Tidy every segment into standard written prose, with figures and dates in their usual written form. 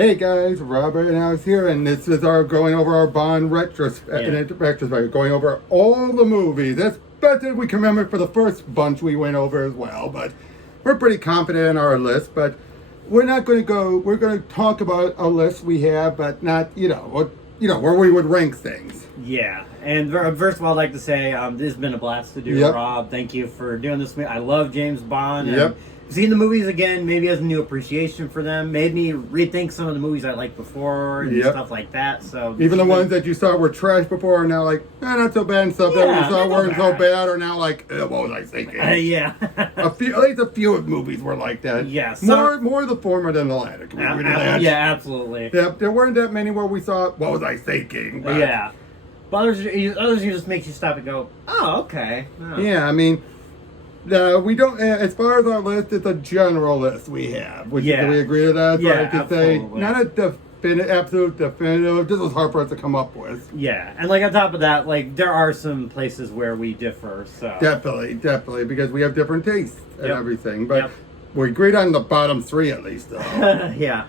Hey guys, Robert and I was here, and this is our going over our Bond retrospective, going over all the movies. That's better we can remember for the first bunch we went over as well, but we're pretty confident in our list, but we're not going to go, we're going to talk about a list we have, but not, where we would rank things. Yeah, and first of all, I'd like to say this has been a blast to do, Yep. Rob. Thank you for doing this. I love James Bond. And Yep. seeing the movies again maybe has a new appreciation for them. Made me rethink some of the movies I liked before and Yep. stuff like that. So Even the ones that you thought were trash before are now like, not so bad, and stuff that Yeah, you thought not weren't so bad. bad are now like, what was I thinking? yeah. At least a few of movies were like that. Yes. More the former than the latter. Can we agree to that? Yeah, absolutely. Yeah, there weren't that many where we saw, what was I thinking? But, Yeah. But others just makes you stop and go, oh, okay. Oh. Yeah, I mean, we don't, as far as our list, it's a general list we have. Yeah. Do we agree to that? So Yeah, I could say, absolutely. not a absolute definitive, this was hard for us to come up with. Yeah, and like on top of that, like there are some places where we differ. So Definitely, because we have different tastes and Yep. everything. But Yep. we agreed on the bottom three at least, though. yeah.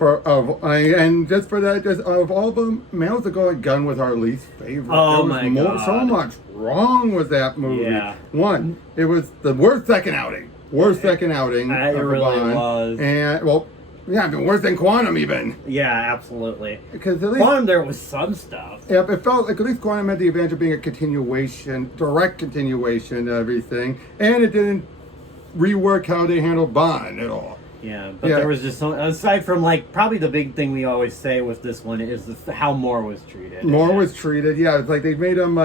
And just for that, just of all of them, males to go a gun with our least favorite. Oh, There was my God. So much wrong with that movie. Yeah. One, it was the worst second outing. Worst second outing. It of really Bond. was. And I mean, worse than Quantum even. Yeah, absolutely. Because at least Quantum, there was some stuff. yeah, it felt like at least Quantum had the advantage of being a continuation, direct continuation of everything, and it didn't rework how they handled Bond at all. Yeah, but Yeah. there was just some, aside from like probably the big thing we always say with this one is how Moore was treated. Moore was treated, yeah, it's like they made him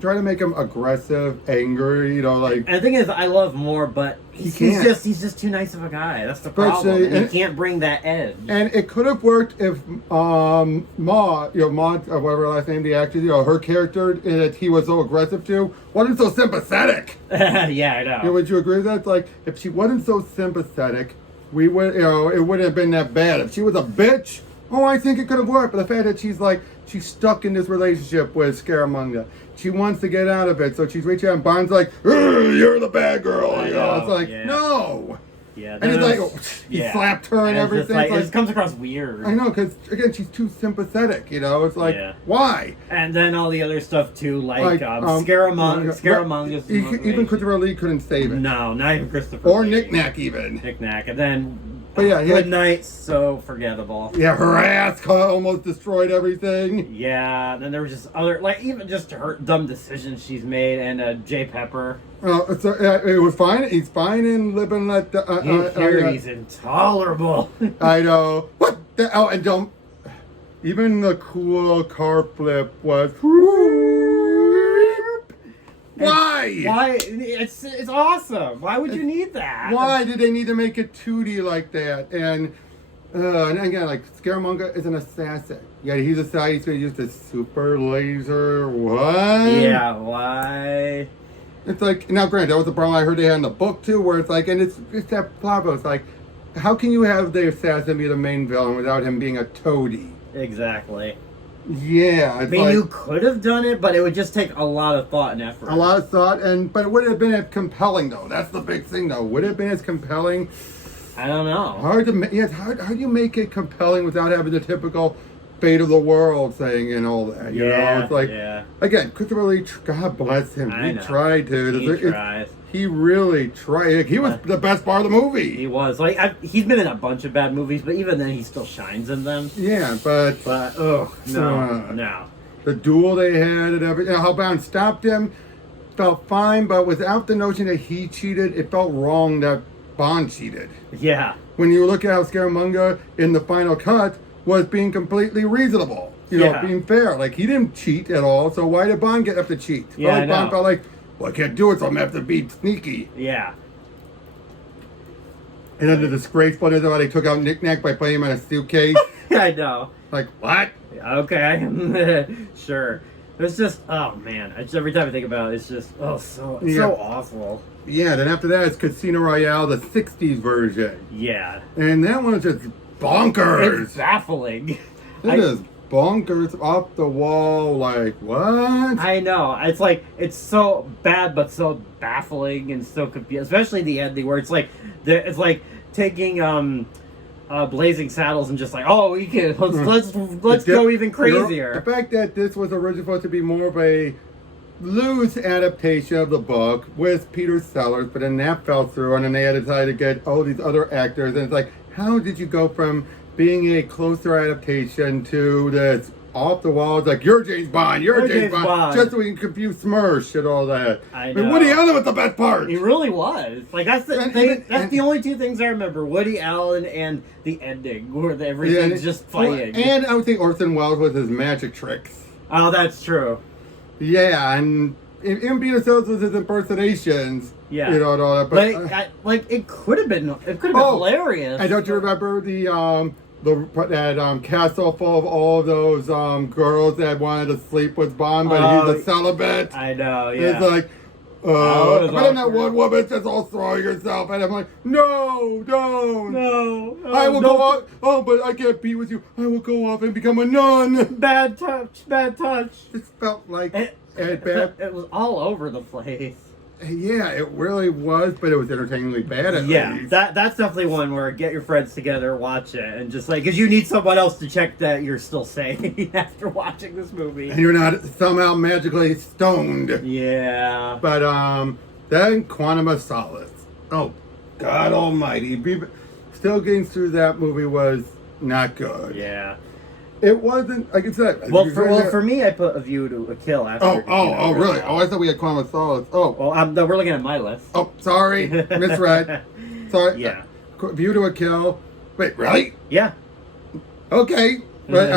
try to make him aggressive, angry, like. And the thing is, I love Moore, but he's can't. just too nice of a guy. That's the problem. Especially- And he can't bring that edge. And it could have worked if Maud, Maud, whatever her last name, the actress, her character that he was so aggressive to, wasn't so sympathetic. yeah, I know. Would you agree with that? It's like, if she wasn't so sympathetic, we would, it wouldn't have been that bad. If she was a bitch, I think it could have worked. But the fact that she's stuck in this relationship with Scaramanga. She wants to get out of it, so she's reaching out, and Bond's like, you're the bad girl. It's like, yeah. no. Yeah, And he's that like, was- he slapped her and it's just everything. like, It's like- it just comes across weird. I know, because again, she's too sympathetic. It's like, Yeah. why? And then all the other stuff too, like Scaramanga. Scaramanga's Even Christopher Lee couldn't save it, No, not even Christopher. or Lee. Knick-Knack even. Knick-Knack, and then But yeah, Good Night, so forgettable. Yeah, her ass almost destroyed everything. Yeah, then there was just other, like even just her dumb decisions she's made, and Jay Pepper. It was fine. He's fine in Live and Let. He's intolerable. I know. What the? Oh, and don't. Even the cool car flip was. Why? Why? It's awesome. Why would you need that? Why did they need to make it 2D like that? And again, like Scaramanga is an assassin. Yeah, he's a side. He's going to use the super laser. What? Yeah, why? It's like, now granted, that was the problem I heard they had in the book too, where it's like, and it's that plot, it's like, how can you have the assassin be the main villain without him being a toady? Exactly. Yeah, I it's mean, like you could have done it, but it would just take a lot of thought and effort. a lot of thought, but it would have been as compelling though. That's the big thing though. Would it have been as compelling? I don't know. Hard to, yeah, it's hard. How do you make it compelling without having the typical fate of the world saying and all that? You know, it's like, again, Christopher Lee, God bless him. I He know. tried to. He tries. He really tried. He was the best part of the movie. He was he's been in a bunch of bad movies, but even then, he still shines in them. Yeah, but No. the duel they had and everything, how Bond stopped him felt fine, but without the notion that he cheated, it felt wrong that Bond cheated. Yeah. When you look at how Scaramanga in the final cut was being completely reasonable, being fair. Like, he didn't cheat at all, so why did Bond get up to cheat? Yeah, I Bond know. felt like, well, I can't do it, so I'm going to have to be sneaky. Yeah. And then the disgraceful is how they took out Knick-Knack by putting him in a suitcase. I know. Like, what? Okay. Sure. It's just, oh man. Every time I think about it, it's just, so awful. Yeah, then after that, it's Casino Royale, the 60s version. Yeah. And that one's just bonkers. It's baffling. It is bonkers, off the wall, like, what? I know. It's like, it's so bad, but so baffling and so confusing. Especially the ending where it's like taking, Blazing Saddles and just like, oh, we can let's go even crazier. The fact that this was originally supposed to be more of a loose adaptation of the book with Peter Sellers, but then that fell through, and then they had decided to get all these other actors, and it's like, how did you go from being a closer adaptation to this off the walls, like, you're James Bond, you're James Bond, just so we can confuse Smirsh and all that. I know. mean, Woody Allen was the best part. He really was. Like, that's the only two things I remember: Woody Allen and the ending, where everything's just fighting. And I would think Orson Welles with his magic tricks. Oh, that's true. Yeah, and in Peter Sellers with his impersonations. Yeah, you know, and all that. But it could have been hilarious. And don't you remember that castle full of all those girls that wanted to sleep with Bond, but he's a celibate. I know. Yeah. It's like, but then that one woman says, "Oh, throw yourself," and I'm like, "No, don't. No. I will go off. Oh, but I can't be with you. I will go off and become a nun." Bad touch. Bad touch. It felt like It was all over the place. Yeah, it really was, but it was entertainingly bad at least. That's definitely one where get your friends together, watch it, and just like, because you need someone else to check that you're still sane after watching this movie. And you're not somehow magically stoned. Yeah. But then Quantum of Solace. Oh, God almighty. Still getting through that movie was not good. Yeah. It wasn't, like I said. For me, I put A View to a Kill after. Oh, really? Oh, I thought we had Quantum of Solace. Oh. Well, we're looking at my list. Oh, sorry. Misread. Sorry. Yeah. View to a Kill. Wait, really? Yeah. Okay. But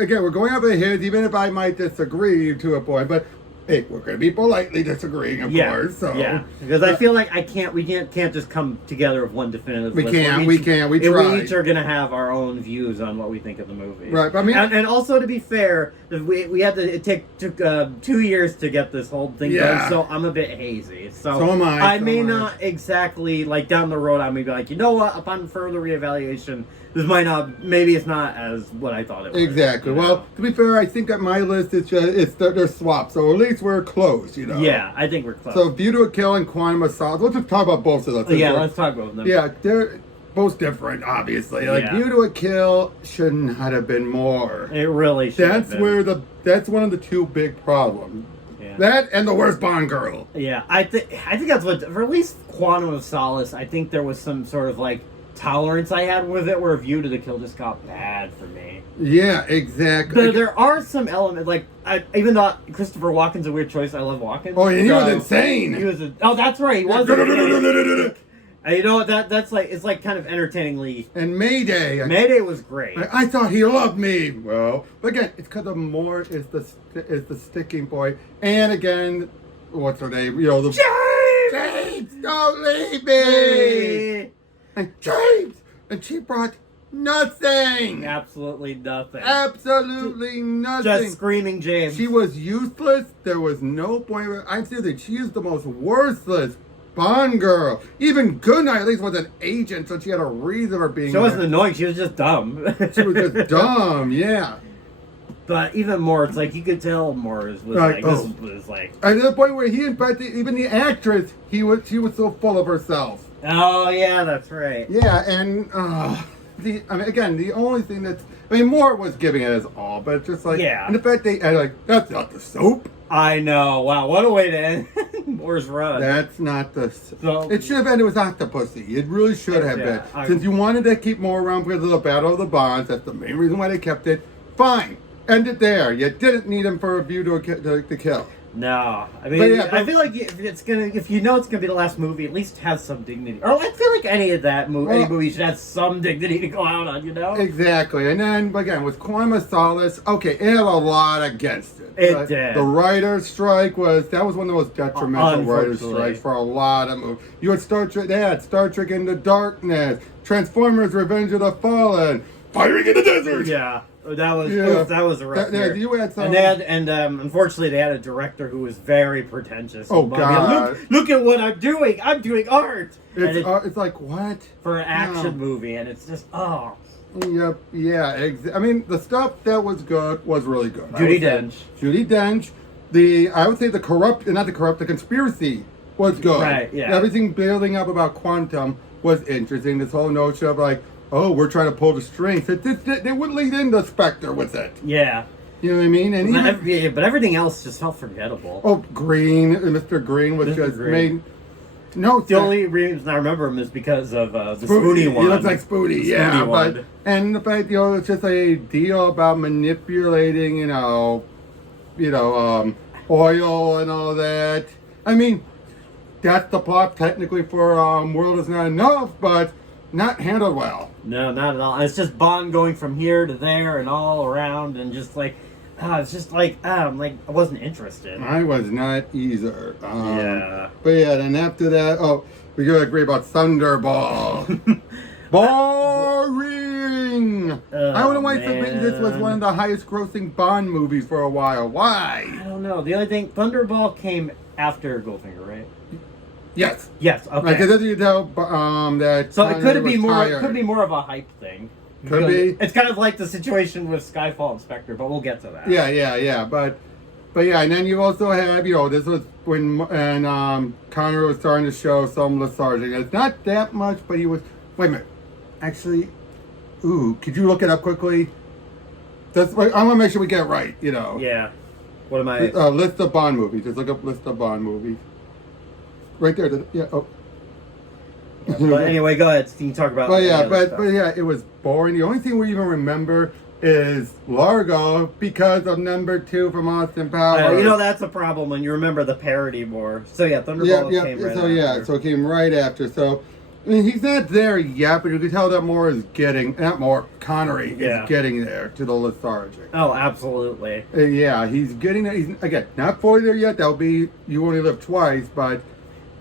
again, we're going over his, even if I might disagree to a point, but hey, we're going to be politely disagreeing, of course. So. Yeah, because I feel like we can't just come together with one definitive list. We can't. We try. We each are going to have our own views on what we think of the movie. Right, but I mean, and also to be fair, we had to. It took 2 years to get this whole thing done, so I'm a bit hazy. So am I. I may not exactly, like, down the road, I may be like, you know what? Upon further reevaluation, this might not. Maybe it's not as what I thought it was. Exactly. Well, to be fair, I think that my list is they're swapped, so at least we're close, you know. Yeah, I think we're close. So View to a Kill and Quantum of Solace. Let's just talk about both of those. Yeah, let's talk about them. Yeah, they're both different, obviously. Like, View to a Kill should not have been more. It really should. That's one of the two big problems. Yeah. That and the worst Bond girl. Yeah, I think that's what, for at least Quantum of Solace, I think there was some sort of like tolerance I had with it, where View to the Kill just got bad for me. Yeah, exactly. But there are some elements, like, even though Christopher Walken's a weird choice, I love Walken. Oh, and he was insane. That's right, he was insane. And you know what, that's like, it's like kind of entertainingly. And Mayday was great. I thought he loved me. Well, but again, it's because of more is the sticking point. And again, what's her name? You know, James, don't leave me. And James, and she brought nothing. Absolutely nothing. Absolutely nothing. Just screaming James. She was useless. There was no point. I'm serious. She is the most worthless Bond girl. Even Goodnight at least was an agent, so she had a reason for being. She wasn't annoying. She was just dumb. She was just dumb. Yeah. But even more, it's like you could tell Morris was like, this was like. And to the point where he, in fact, even the actress, she was so full of herself. Oh yeah, that's right. Yeah, and again, the only thing Moore was giving it his all, but it's just like, and the fact that's not the soap. I know. Wow, what a way to end Moore's run. That's not the. So, it should have ended with Octopussy. It really should have been. Since you wanted to keep Moore around because of the Battle of the Bonds, that's the main reason why they kept it. Fine, end it there. You didn't need him for a View to Kill. No, I mean, I feel like if you know it's gonna be the last movie, at least have some dignity. Or I feel like any movie should have some dignity to go out on, you know? Exactly. And then again, with Quantum of Solace, okay, it had a lot against it. It did. The writer's strike was one of the most detrimental writer's strikes for a lot of movies. You had Star Trek. They had Star Trek Into Darkness, Transformers: Revenge of the Fallen, Firing in the Desert. Yeah. That was a rough year. You had some, and unfortunately they had a director who was very pretentious. Oh God! Look at what I'm doing! I'm doing art. It's like what for an action movie, and it's just Yep. Yeah. I mean, the stuff that was good was really good. Judi Dench. I would say the conspiracy was good. Right. Yeah. Everything building up about Quantum was interesting. This whole notion of like, oh, we're trying to pull the strings. They would lead into Spectre with it. Yeah. You know what I mean? And even, but everything else just felt forgettable. oh, Green, Mr. Green was Mr. just Green. made no The only reason I remember him is because of the Spoonie one. He looks like Spoonie, yeah. One. But and the fact, it's just a deal about manipulating, oil and all that. I mean, that's the plot technically for World Is Not Enough, but not handled well. No, not at all. It's just Bond going from here to there and all around, and just like, it's just like, I wasn't interested. I was not either. Yeah. But yeah, then after that, we gotta agree about Thunderball. Boring. I would have wanted to think this was one of the highest grossing Bond movies for a while. Why? I don't know. The only thing, Thunderball came after Goldfinger, right? Yes. Yes. Okay. Because you tell that. So it could be more. tired. It could be more of a hype thing. Could be. It's kind of like the situation with Skyfall and Spectre, but we'll get to that. Yeah. But yeah, and then you also have, this was when Connery was starting to show some lethargy. It's not that much, but he was. Wait a minute. Actually, could you look it up quickly? I want to make sure we get it right. Yeah. What am I? List of Bond movies. Just look up list of Bond movies. Right there. Yeah. Oh. But anyway, go ahead. You can talk about. But yeah, it was boring. The only thing we even remember is Largo because of number 2 from Austin Powers. That's a problem when you remember the parody more. So yeah, Thunderball came right after. So it came right after. So I mean, he's not there yet, but you can tell that Connery is getting there to the lethargy. Oh, absolutely. Yeah, he's getting there. He's again not fully there yet. That'll be You Only Live Twice, but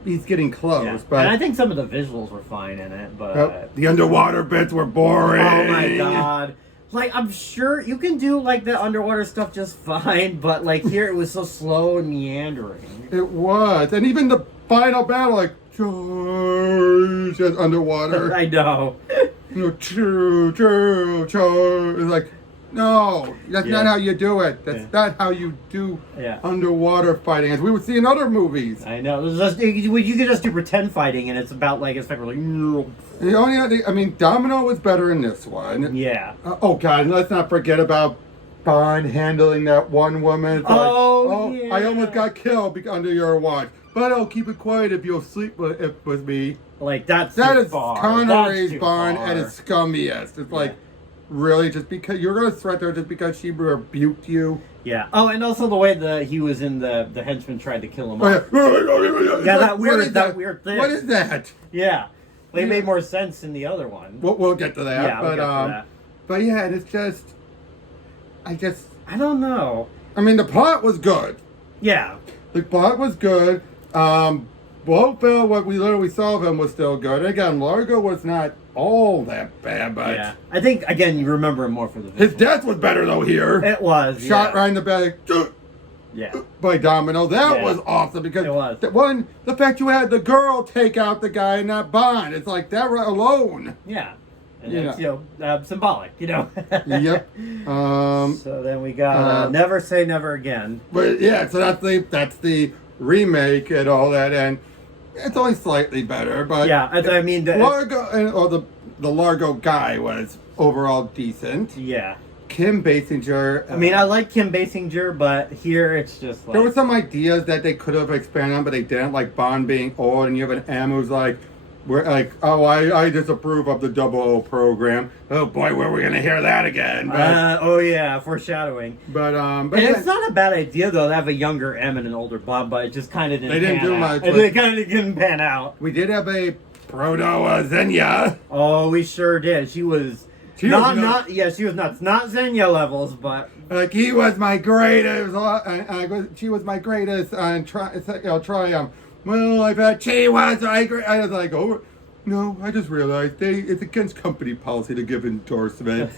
he's getting close. Yeah. But and I think some of the visuals were fine in it, but the underwater bits were boring. Oh my god. I'm sure you can do the underwater stuff just fine, but here it was so slow and meandering. It was. And even the final battle, George underwater. I know. Choo. It's like, no, that's not how you do it. That's not how you do underwater fighting, as we would see in other movies. I know. You could just do pretend fighting, and it's about it's like Domino was better in this one. Yeah. Oh God, let's not forget about Bond handling that one woman. It's yeah. I almost got killed under your watch, but I'll keep it quiet if you'll sleep with me. That is far. Connery's Bond at its scummiest. It's really, just because you're going to threat her just because she rebuked you? Yeah. Oh, and also the way he was in the henchman tried to kill him. Oh, yeah. That weird thing. What is that? Yeah. It made more sense in the other one. We'll get to that. Yeah, we'll get to that. But yeah, it's just, I don't know. I mean, the plot was good. Yeah. The plot was good. Blofeld, what we literally saw of him was still good. Again, Largo was not all that bad, but I think again you remember him more for the visuals. His death was better though here. It was shot right in the back. By Domino. That was awesome because it was. The fact you had the girl take out the guy and not Bond. It's like that alone. Yeah. And it's symbolic, Yep. So then we got Never Say Never Again. But so that's the remake and all that, and it's only slightly better, but Largo the Largo guy was overall decent. Yeah. Kim Basinger. I like Kim Basinger, but here it's just there were some ideas that they could have expanded on, but they didn't, like Bond being old, and you have an M who's I disapprove of the 00 program. Oh boy, where are we gonna hear that again? Foreshadowing. But it's not a bad idea though to have a younger M and an older Bond, but it just kind of didn't. They didn't do much. It kind of didn't pan out. We did have a proto Xenia. Oh, we sure did. She was not. She was nuts. Not Xenia levels, but he was my greatest. She was my greatest triumph. Well, I bet she was. I was like, no, I just realized it's against company policy to give endorsements.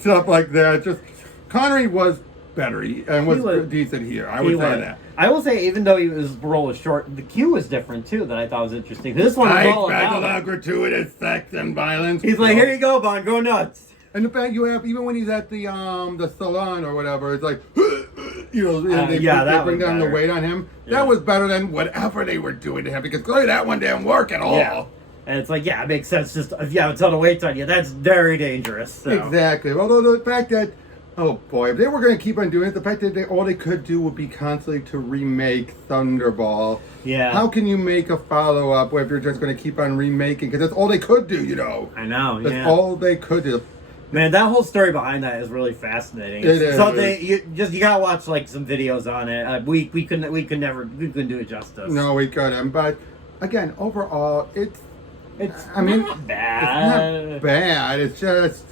Stuff like that. Just Connery was better and was decent here. I would say that. I will say, even though his role was short, the cue was different too that I thought was interesting. This one was all about gratuitous sex and violence. He's like, here you go, Bond, go nuts. And the fact you have, even when he's at the salon or whatever, it's like, they bring down the weight on him. Yeah. That was better than whatever they were doing to him, because clearly that one didn't work at all. And it's like, yeah, it makes sense. Just if you have a ton of weight on you, that's very dangerous. So. Exactly. Although the fact that, oh boy, if they were going to keep on doing it, the fact that all they could do would be constantly to remake Thunderball. Yeah. How can you make a follow-up if you're just going to keep on remaking? Because that's all they could do, you know. I know, That's all they could do. Man, that whole story behind that is really fascinating. It is. So you gotta watch like some videos on it. We couldn't do it justice. No, we couldn't. But again, overall, it's not bad. It's not bad. It's just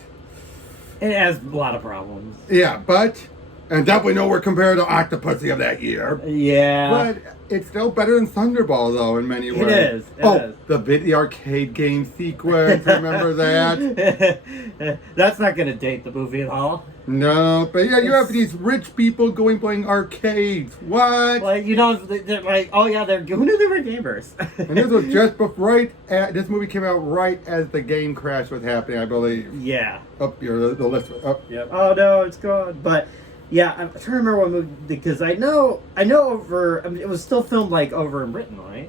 It has a lot of problems. yeah, but and definitely nowhere compared to Octopussy of that year. Yeah. But it's still better than Thunderball, though, in many ways. It is. It is. The arcade game sequence. Remember that? That's not going to date the movie at all. No, but yeah, you have these rich people playing arcades. What? Like, you know, they're like, oh yeah, who knew they were gamers? And this was just this movie came out right as the game crash was happening, I believe. Yeah. Up here, the list. Up. Yep. Oh no, it's gone. But yeah, I'm trying to remember what movie, because I know it was still filmed like over in Britain, right?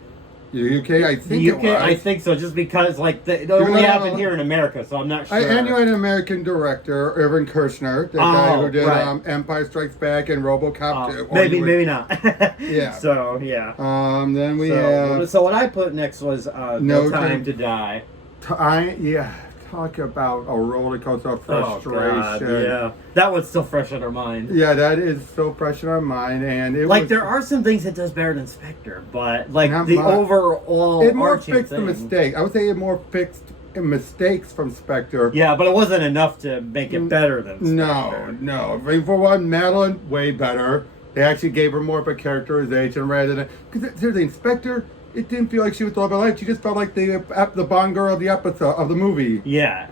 The UK, I think The UK, it was. I think so, just because like it only happened here in America, so I'm not sure. And you had an American director, Irvin Kershner, the guy who did Empire Strikes Back and RoboCop 2. Maybe not. Yeah. So yeah. Then we have. So what I put next was No Time to Die. Talk about a roller coaster of frustration. Oh, God, yeah, that one's still fresh in our mind. Yeah, that is so fresh in our mind, and there are some things it does better than Spectre, but like the much. Overall, it more fixed the mistake. I would say it more fixed mistakes from Spectre. Yeah, but it wasn't enough to make it better than Spectre. No. I mean, for one, Madeline way better. They actually gave her more of a characterization rather than because seriously, in Spectre, it didn't feel like she was all about life. She just felt like the Bond girl of the episode of the movie. Yeah.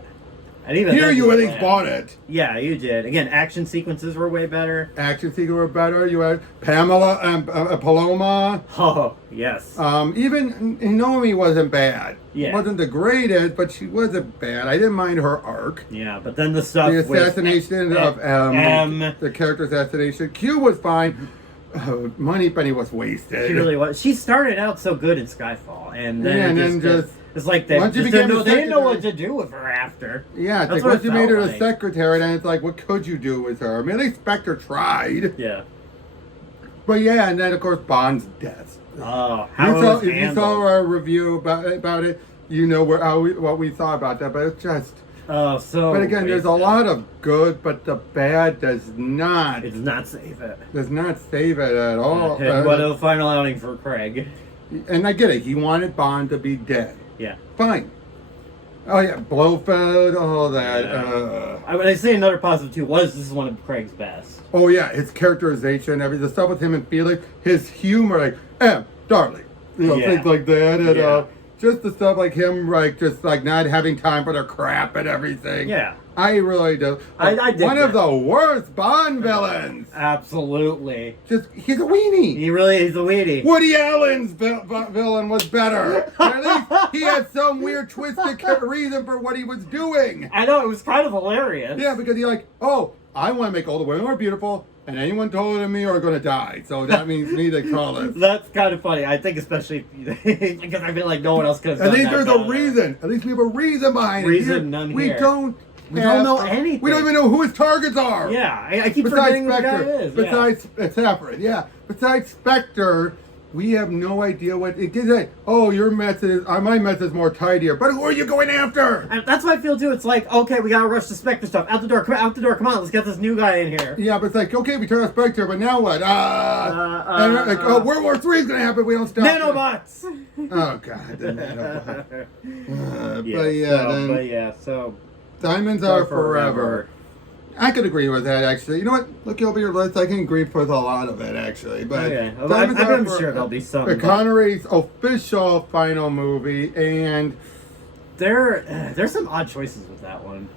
And even here, you at least bought it. Yeah, you did. Again, action sequences were way better. You had Pamela and Paloma. Oh, yes. Even Naomi wasn't bad. Yeah. Wasn't the greatest, but she wasn't bad. I didn't mind her arc. Yeah, but then the stuff the assassination of M, the character assassination. Q was fine. Moneypenny was wasted. She really was. She started out so good in Skyfall, and then it's like they didn't know what to do with her after. Yeah, it's like once you made her the secretary, then it's like, what could you do with her? I mean, at least Spectre tried. Yeah. But yeah, and then of course Bond's death. Oh, if you saw our review about it, you know what we thought about that. But it's just. Oh, so. But again, there's a lot of good, but the bad does not. It does not save it. Does not save it at all. What a final outing for Craig. And I get it. He wanted Bond to be dead. Yeah. Fine. Oh yeah, Blofeld, all that. Yeah. I say another positive too was this is one of Craig's best. Oh yeah, his characterization, everything, the stuff with him and Felix, his humor, like, darling, things like that, and just the stuff like him, just like not having time for their crap and everything. Yeah. I really do. I did one of the worst Bond villains. Absolutely. He's a weenie. He really is a weenie. Woody Allen's villain was better. At least he had some weird twisted reason for what he was doing. I know, it was kind of hilarious. Yeah, because he's like, I want to make all the women more beautiful, and anyone taller than me are going to die. So that means me the tallest. That's kind of funny. I think especially because I feel like no one else could have done that. At least there's a reason. At least we have a reason behind it. None here. We don't know anything. We don't even know who his targets are. Yeah, I keep forgetting who the guy is. Besides Saffron, Besides Spectre, we have no idea what it did. Say, your method, my method is more tidier. But who are you going after? And that's what I feel too. It's like, okay, we gotta rush the Spectre stuff. Out the door, come on, let's get this new guy in here. Yeah, but it's like, okay, we turn on Spectre, but now what? World War III is gonna happen if we don't stop. Nanobots. Oh God, the Nanobots. So. Diamonds are forever. I could agree with that, actually. You know what? Look over your list. I can agree with a lot of it, actually. But okay. I'm sure there'll be some. Connery's official final movie, and there's some odd choices with that one.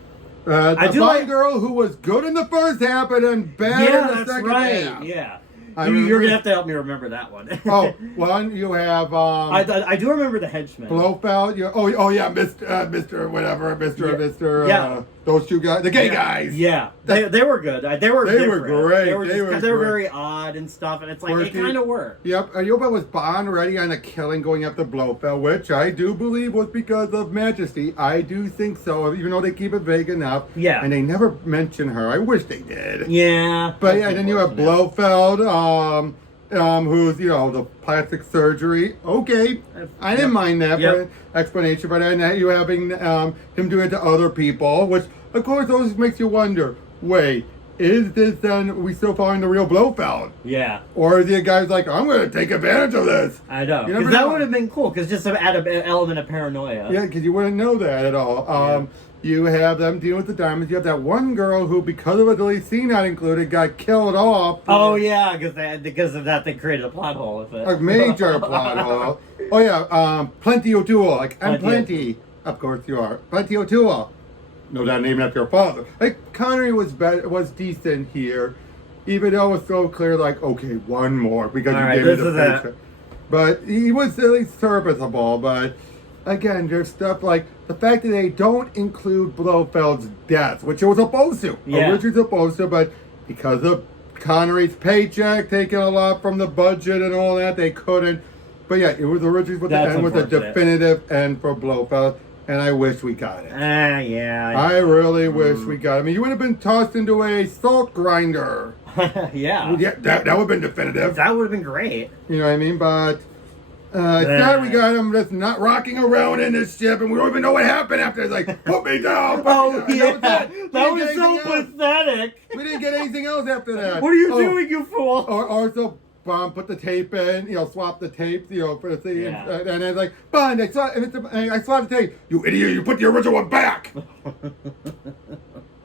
The Bond girl who was good in the first half and then bad in the second half. Yeah. You're gonna have to help me remember that one. Oh, one you have. I do remember the henchman. Blofeld. Oh yeah, Mr. Whatever, Mr. Yeah. Those two guys, the gay guys. Yeah, they were good. They were great. They were very odd and stuff, and it's like it kind of worked. Yep. Yoba was Bond ready on a killing going after Blofeld, which I do believe was because of Majesty. I do think so, even though they keep it vague enough. Yeah. And they never mention her. I wish they did. Yeah. But yeah, then you have Blofeld, who's the plastic surgery. Okay, I didn't mind that for an explanation. But then you having him doing it to other people, which of course always makes you wonder. Wait, is this then we still following the real Blofeld? Yeah. Or is the guy's like, I'm going to take advantage of this? I know. Because that would have been cool. Because just to add an element of paranoia. Yeah, because you wouldn't know that at all. You have them dealing with the diamonds. You have that one girl who, because of a delete scene not included, got killed off. Oh yeah, because of that they created a plot hole with it. A major plot hole. Oh yeah, Plenty O'Toole. Like I'm Plenty. Of course you are. Plenty O'Toole. No, that name after your father. Like Connery was decent here, even though it was so clear. Like okay, one more because you gave me the picture. But he was at least serviceable. But again, there's stuff like the fact that they don't include Blofeld's death, which it was supposed to. Yeah. Originally supposed to, but because of Connery's paycheck taking a lot from the budget and all that, they couldn't. But yeah, it was originally supposed to end with a definitive end for Blofeld, and I wish we got it. Yeah. I really wish we got it. I mean, you would have been tossed into a salt grinder. Yeah. That would have been definitive. That would have been great. You know what I mean? But instead, we got him just not rocking around in this ship, and we don't even know what happened after. It's like, put me down. Yeah. That was so pathetic. We didn't get anything else after that. What are you doing, you fool? Or also, Bond put the tape in, swap the tapes, for the thing. Yeah. And it's like, Bond, I swapped the tape. You idiot, you put the original one back.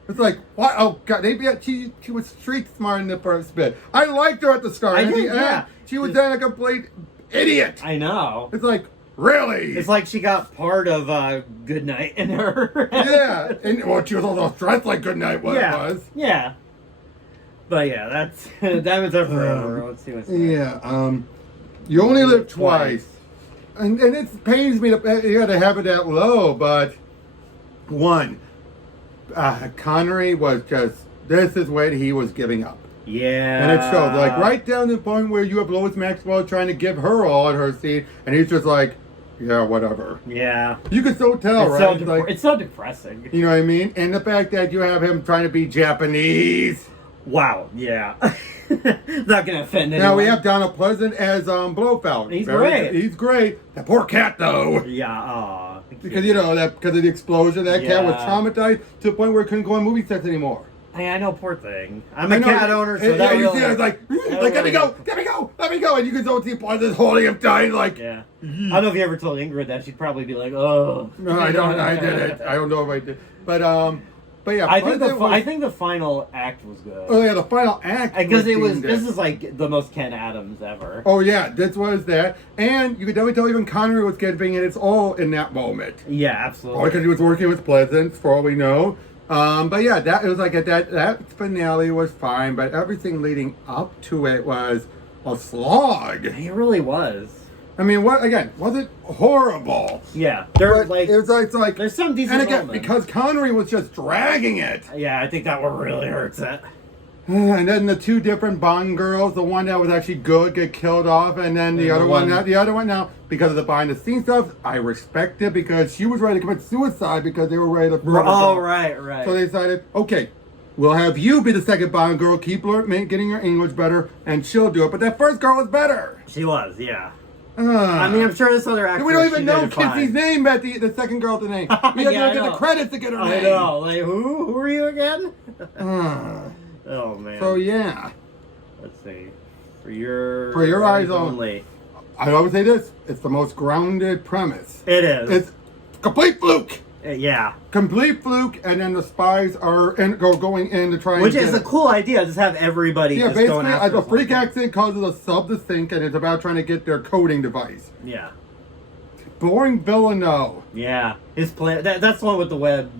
It's like, what? Oh, God, she was street smart in the first bit. I liked her at the start. At the end, she was then a complete idiot. I know. It's like, really? It's like she got part of Goodnight in her. Yeah. And she was also dressed like Goodnight was. Yeah. But yeah, that's Diamonds Are Forever. Let's see what's next. Yeah. You only live twice. And it pains me that you had to have it that low, but one, Connery was just, this is when he was giving up. Yeah. And it showed, like, right down to the point where you have Lois Maxwell trying to give her all in her scene, and he's just like, yeah, whatever. Yeah. You can so tell, right? It's so depressing. You know what I mean? And the fact that you have him trying to be Japanese. Wow, yeah. Not gonna offend anyone. Now we have Donald Pleasant as Blofeld. He's great. He's great. That poor cat, though. Yeah, because, because of the explosion, that cat was traumatized to the point where it couldn't go on movie sets anymore. I know, poor thing. I'm a cat owner, so that really... It's like let me go, and you can so see Pleasant holding him tight, like... Yeah. I don't know if you ever told Ingrid that. She'd probably be like, oh. No, I don't. I did it. I don't know if I did. But yeah, I think the final act was good. Oh yeah, the final act because this is like the most Ken Adams ever. Oh yeah, this was that, and you could definitely tell even Connery was giving it its all in that moment. Yeah, absolutely. Or because he was working with Pleasant, for all we know. But yeah, it was like that finale was fine, but everything leading up to it was a slog. It really was. I mean, was it horrible? Yeah, it's like there's some decent and again moments. because Connery was just dragging it. Yeah, I think that what really hurts it. And then the two different Bond girls, the one that was actually good get killed off, and then the other one now because of the behind the scenes stuff, I respect it because she was ready to commit suicide because they were ready to. Oh right. So they decided, okay, we'll have you be the second Bond girl, keep getting her English better, and she'll do it. But that first girl was better. She was, yeah. I mean, I'm sure this other actress. We don't even know Kissie's name at the second girl's name. We have to get the credits to get her name. I know. Like, who are you again? Oh, man. So, yeah. Let's see. For your eyes only. I always say this. It's the most grounded premise. It is. It's complete fluke. Yeah. Complete fluke, and then the spies are going in to try and Which is a cool idea, just have everybody just going after basically, a freak accident causes a sub to sink, and it's about trying to get their coding device. Yeah. Boring villain, Yeah. His plan, that's the one with the webbed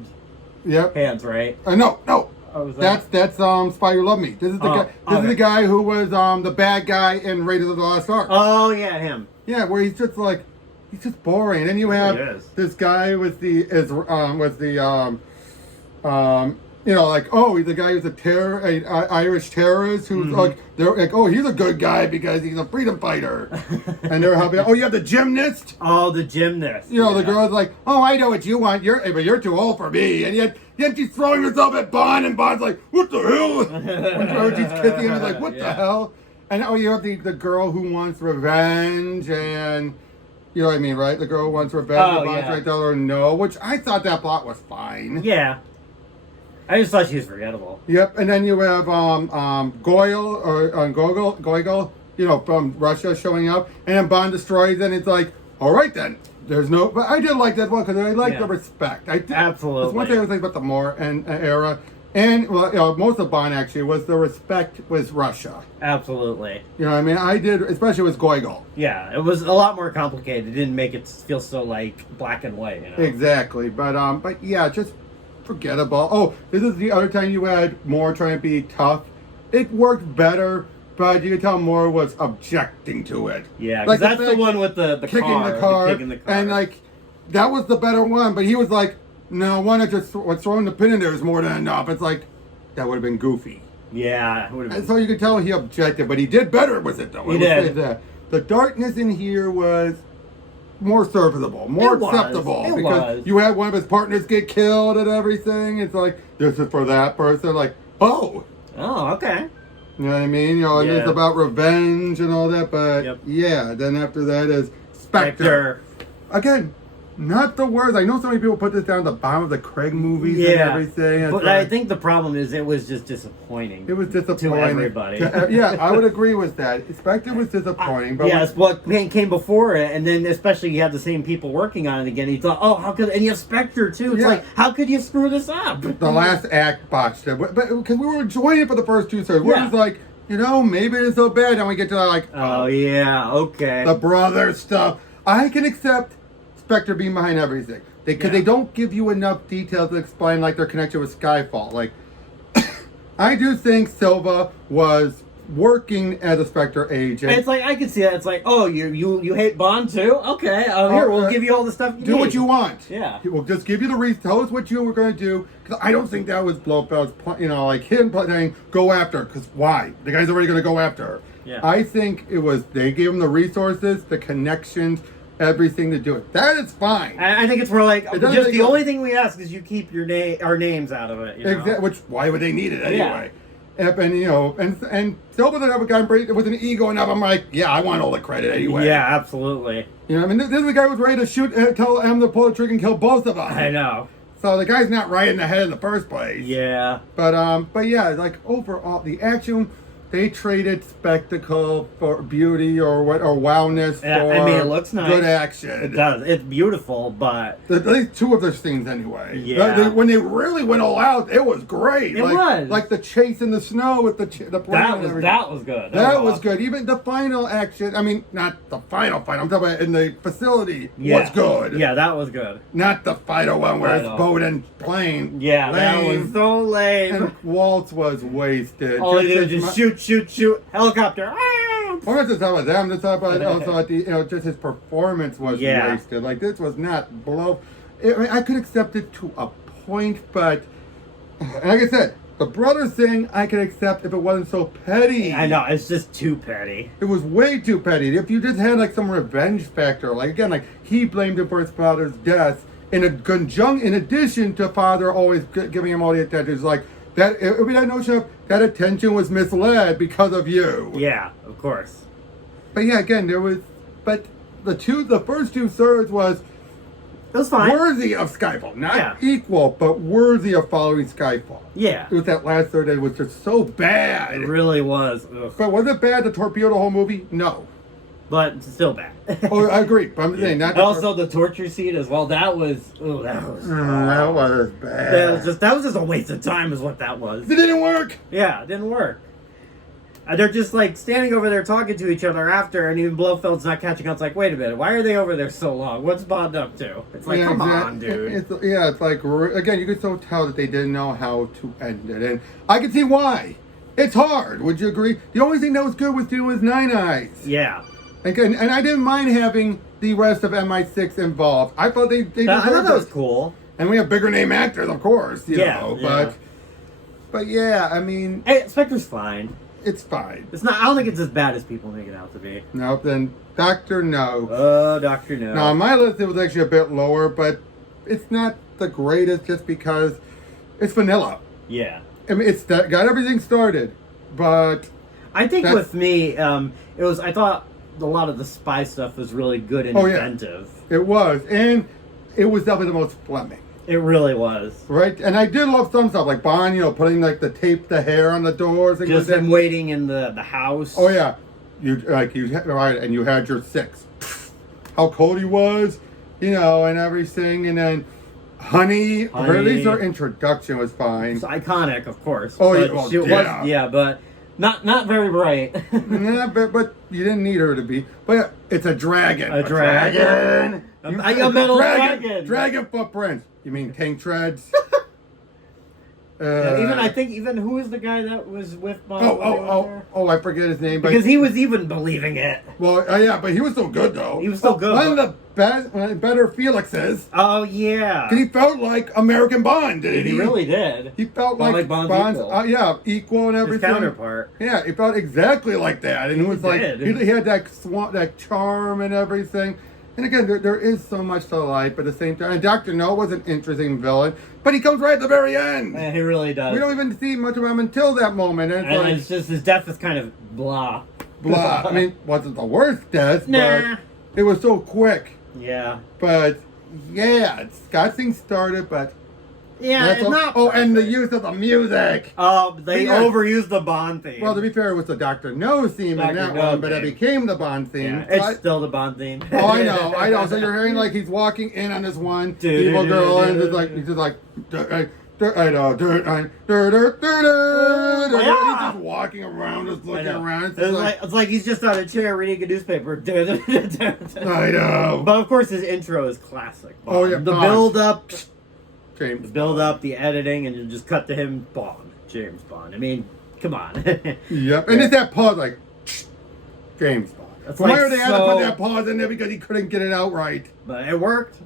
hands, right? No. Oh, was that? That's Spy Who Loved Me. This is the guy. This is the guy who was the bad guy in Raiders of the Lost Ark. Oh yeah, him. Yeah, where he's just like, he's just boring. And then you have this guy with the you know, like, oh, he's the guy who's a Irish terrorist who's like, they're like, oh, he's a good guy because he's a freedom fighter. And they're happy. Oh, you have the gymnast. Oh, the gymnast. You know, the girl's like, oh, I know what you want. But you're too old for me. And yet she's throwing herself at Bond, and Bond's like, what the hell? When she's kissing him, he's like, what the hell? And oh, you have the girl who wants revenge, and you know what I mean, right? The girl who wants revenge. Oh, Bond's trying to tell her no, which I thought that plot was fine. Yeah. I just thought she was forgettable. Yep, and then you have Gogol, you know, from Russia showing up, and then Bond destroys, and it's like, all right then. There's no, but I did like that one because I like the respect. I did, absolutely. That's one thing I was thinking about the Moore era, and well, you know, most of Bond actually was the respect with Russia. Absolutely. You know what I mean? I did, especially with Gogol. Yeah, it was a lot more complicated. It didn't make it feel so like black and white. You know? Exactly, but yeah, just forgettable. Oh, this is the other time you had Moore trying to be tough. It worked better, but you could tell Moore was objecting to it. Yeah, because like that's the one with the kicking car, the car, kicking the car. And like that was the better one. But he was like, no, one that just what's throwing the pin in there is more than enough. It's like that would have been goofy. Yeah, it would have been. And so you could tell he objected, but he did better with it though. He did. The darkness in here was more serviceable, more acceptable, because you had one of his partners get killed and everything. It's like, this is for that person. Like, oh, okay. You know what I mean? You know, and it's about revenge and all that. But yeah, then after that is Spectre. Again, not the worst. I know so many people put this down at the bottom of the Craig movies and everything. But I think the problem is it was just disappointing. It was disappointing to everybody. Yeah, I would agree with that. Spectre was disappointing. But yes, what came before it, and then especially you had the same people working on it again. You thought, oh, how could? And you have Spectre too. It's like, how could you screw this up? The last act botched it, but because we were enjoying it for the first two thirds, we're just like, you know, maybe it's so bad, and we get to like, oh yeah, okay, the brother stuff. I can accept Spectre being behind everything because they don't give you enough details to explain like their connection with Skyfall. Like, I do think Silva was working as a Spectre agent. It's like I can see that. It's like, oh, you hate Bond too? Okay, here we'll give you all the stuff you do need. what you want. Yeah, we'll just give you the reason. Tell us what you were going to do. Because I don't think that was Blofeld's, you know, like him saying go after her. Because why? The guy's already going to go after her. Yeah, I think it was they gave him the resources, the connections, everything to do it. That is fine. I think it's more like just the only thing we ask is you keep our names out of it. You know? Exactly. Which why would they need it anyway? And you know, and Silva didn't have a guy with an ego enough. I'm like, yeah, I want all the credit anyway. Yeah, absolutely. You know, I mean, this is the guy who was ready to shoot, tell him to pull the trigger and kill both of them. I know. So the guy's not right in the head in the first place. Yeah. But yeah, like overall, the action. They traded spectacle for beauty or wowness for I mean, it looks nice. Good action. It does. It's beautiful, but at least two of those scenes anyway. Yeah. When they really went all out, it was great. It was like the chase in the snow with the plane. That was good. That was good. Even the final action. I mean, not the final fight. I'm talking about in the facility. Was good. Yeah, that was good. Not the final one where it's boat and plane. Yeah, that was so lame. And Waltz was wasted. All he did was just shoot, helicopter. I'm not just talking about them. I'm just talking about also at the, you know, just his performance was wasted. Like this was not blow. I mean, I could accept it to a point, but like I said, the brother thing I could accept if it wasn't so petty. I know, it's just too petty. It was way too petty. If you just had like some revenge factor, like again, like he blamed him for his father's death in addition to father always giving him all the attention. It's like that. If we had no show, that attention was misled because of you. Yeah, of course. But yeah, again, there was, but the first two thirds was. It was fine. Worthy of Skyfall. Not equal, but worthy of following Skyfall. Yeah. It was that last third that was just so bad. It really was. Ugh. But was it bad to torpedo the whole movie? No. But it's still bad. Oh, I agree. But I'm saying not. Also, the torture scene as well. That was. Oh, that was. That was bad. That was just a waste of time, is what that was. It didn't work. Yeah, it didn't work. They're just like standing over there talking to each other after, and even Blofeld's not catching up. It's like, wait a minute, why are they over there so long? What's Bond up to? It's like, come on, dude. It's like, again, you could so tell that they didn't know how to end it. And I can see why. It's hard, would you agree? The only thing that was good with you was Nine Eyes. Yeah. And I didn't mind having the rest of MI6 involved. I thought they deserved I thought that was it. cool. And we have bigger name actors, of course, you know. Yeah. But yeah, I mean... Hey, Spectre's fine. It's fine. It's not. I don't think it's as bad as people make it out to be. Nope, then Dr. No. Oh, Dr. No. Now, on my list, it was actually a bit lower, but it's not the greatest just because it's vanilla. Yeah. I mean, it's got everything started, but... I think with me, it was... I thought a lot of the spy stuff was really good and inventive. Yeah. It was, and it was definitely the most Fleming. It really was. Right? And I did love some stuff, like Bond, putting like the hair on the doors. And just him waiting in the house. Oh, yeah. Right, and you had your 6. How cold he was, and everything. And then Honey. Or at least her introduction was fine. It's iconic, of course. Oh, yeah. But not very bright. Yeah, but you didn't need her to be. But yeah, it's a dragon. A dragon. A metal dragon. Dragon footprints. You mean tank treads? Even who was the guy that was with Bond? I forget his name. Because he was even believing it. Well, yeah, but he was still good though. He was still good. One of the better Felixes. Oh yeah. He felt like American Bond, didn't he? He really did. He felt like Bond's equal. Equal and everything. His counterpart. Yeah, he felt exactly like that, and it was like he had that charm and everything. And again, there is so much to like, but at the same time, and Dr. No was an interesting villain, but he comes right at the very end. Yeah, he really does. We don't even see much of him until that moment. And it's just his death is kind of blah. Blah. I mean, wasn't the worst death, nah. But it was so quick. Yeah. But yeah, it's got things started, but yeah, it's not. Oh, and the use of the music. Oh, they overused the Bond theme. Well, to be fair, it was the Dr. No theme in that one, but it became the Bond theme. Yeah, it's still the Bond theme. Oh, I know. So you're hearing like he's walking in on this one evil girl, and he's just like. He's just walking around, just looking around. It's like he's just on a chair reading a newspaper. I know. But of course, his intro is classic. Bond. Oh yeah, the build-up. James. The build-up, the editing, and you just cut to him, Bond, James Bond. I mean, come on. Yep, and it's that pause, like James Bond. It's why are they had to put that pause in there because he couldn't get it out right? But it worked.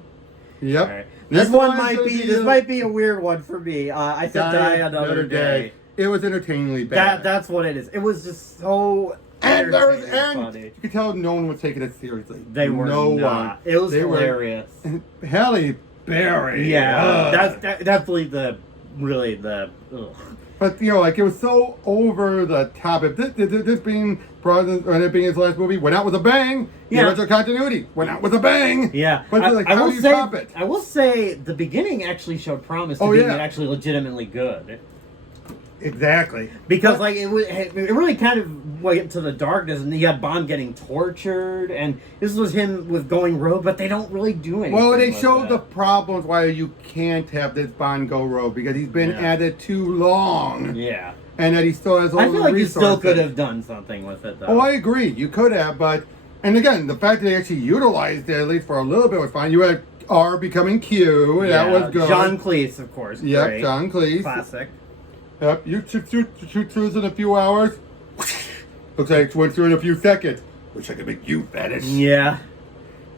Yep. Right. This might be a weird one for me. I said Die Another Day. It was entertainingly bad. That's what it is. It was just so and funny. You could tell no one was taking it seriously. They were not. It was hilarious. Halle Berry. Yeah, that's definitely the. But it was so over the top. If this being President, or it being his last movie, went out with a bang. The original continuity went out with a bang. Yeah, but how do you top it? I will say the beginning actually showed promise to being actually legitimately good. Exactly. Because it really kind of went into the darkness, and you had Bond getting tortured, and this was him with going rogue, but they don't really do anything. Well, they showed the problems why you can't have this Bond go rogue, because he's been at it too long. Yeah. And that he still has all the resources. I feel like you still could have done something with it, though. Oh, I agree. You could have, but... And again, the fact that they actually utilized it, at least for a little bit, was fine. You had R becoming Q, and that was good. John Cleese, of course. Yep, great. John Cleese. Classic. Yep, you shoot through in a few hours. Looks like it went through in a few seconds. Wish I could make you vanish. Yeah.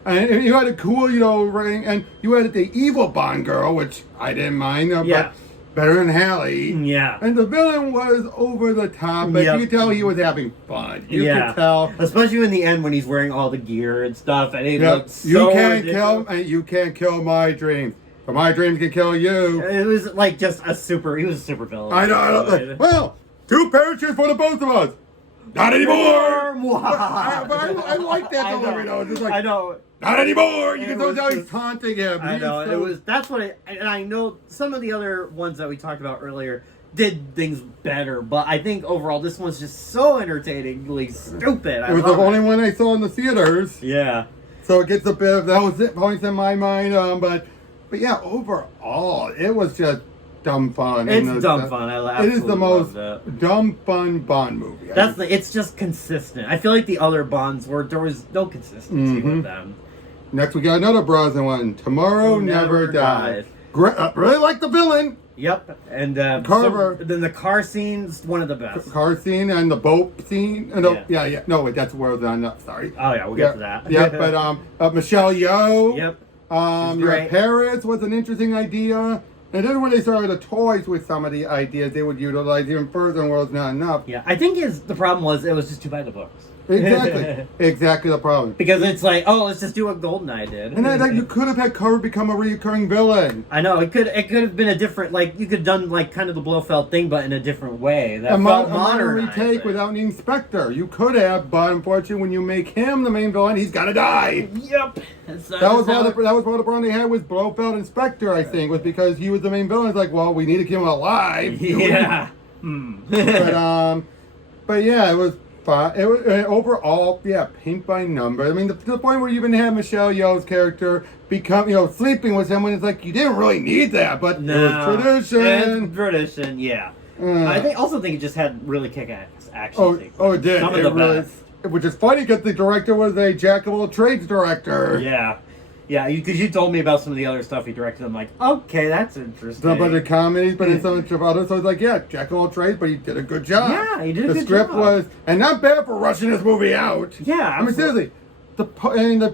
And you had a cool, ring, and you had the evil Bond girl, which I didn't mind, but better than Halle. Yeah. And the villain was over the top, but you could tell he was having fun. You could tell. Especially in the end when he's wearing all the gear and stuff, and he looked so ridiculous. You can't kill my dreams. But my dreams can kill you. It was like just he was a super villain. I know. Well, 2 parachutes for the both of us. Not anymore. I like that delivery though. It's just like, I know. Not anymore. You can tell he's taunting him. I know. That's what and I know some of the other ones that we talked about earlier did things better, but I think overall this one's just so entertainingly stupid. It was the only one I saw in the theaters. Yeah. So it gets a bit of, that was it, points in my mind, but yeah, overall, it was just dumb fun. It's dumb fun. I it is the most loved it. dumb fun Bond movie. It's just consistent. I feel like the other Bonds there was no consistency with them. Next, we got another Brosnan one. Tomorrow Never Dies. Really like the villain. Yep, and Carver. then the car scene's one of the best. Car scene and the boat scene. No, yeah. No, wait, that's where they're not. Sorry. Oh yeah, we'll get to that. Yeah, but Michelle Yeoh. Yep. Your Paris was an interesting idea. And then when they started the toys with some of the ideas, they would utilize even further and was not enough. Yeah, I think the problem was it was just too by the books. Exactly the problem. Because it's like, oh, let's just do what Goldeneye did. And I thought you could have had Carver become a recurring villain. I know it could have been a different, like you could have done like kind of the Blofeld thing, but in a different way. That a felt modern retake without needing Spectre. You could have, but unfortunately, when you make him the main villain, he's gotta die. Yep. That was one of the problem they had with Blofeld and Spectre. I think was because he was the main villain. It's like, well, we need to keep him alive. Yeah. But yeah, it was. It was overall, paint by number. I mean, to the point where you even had Michelle Yeoh's character become, sleeping with him when it's like you didn't really need that, but it was tradition. It's tradition, yeah. I also think it just had really kick-ass action. Oh, it did. Some of the best. Which is funny because the director was a jack of all trades director. Yeah. Yeah, because you told me about some of the other stuff he directed. I'm like, okay, that's interesting. Some other comedies, but in some of others, so I was like, yeah, jack of all trades, but he did a good job. Yeah, he did a good job. The script was, and not bad for rushing this movie out. Yeah, I mean, seriously, the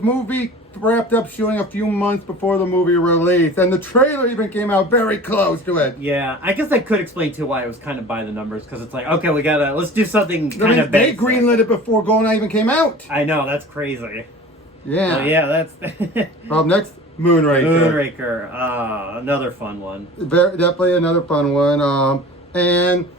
movie wrapped up shooting a few months before the movie released, and the trailer even came out very close to it. Yeah, I guess I could explain too why it was kind of by the numbers, because it's like, okay, let's do something kind of big. They greenlit it before Goldeneye even came out. I know, that's crazy. Yeah. Yeah, that's... Next, Moonraker. Moonraker, another fun one. Definitely another fun one. And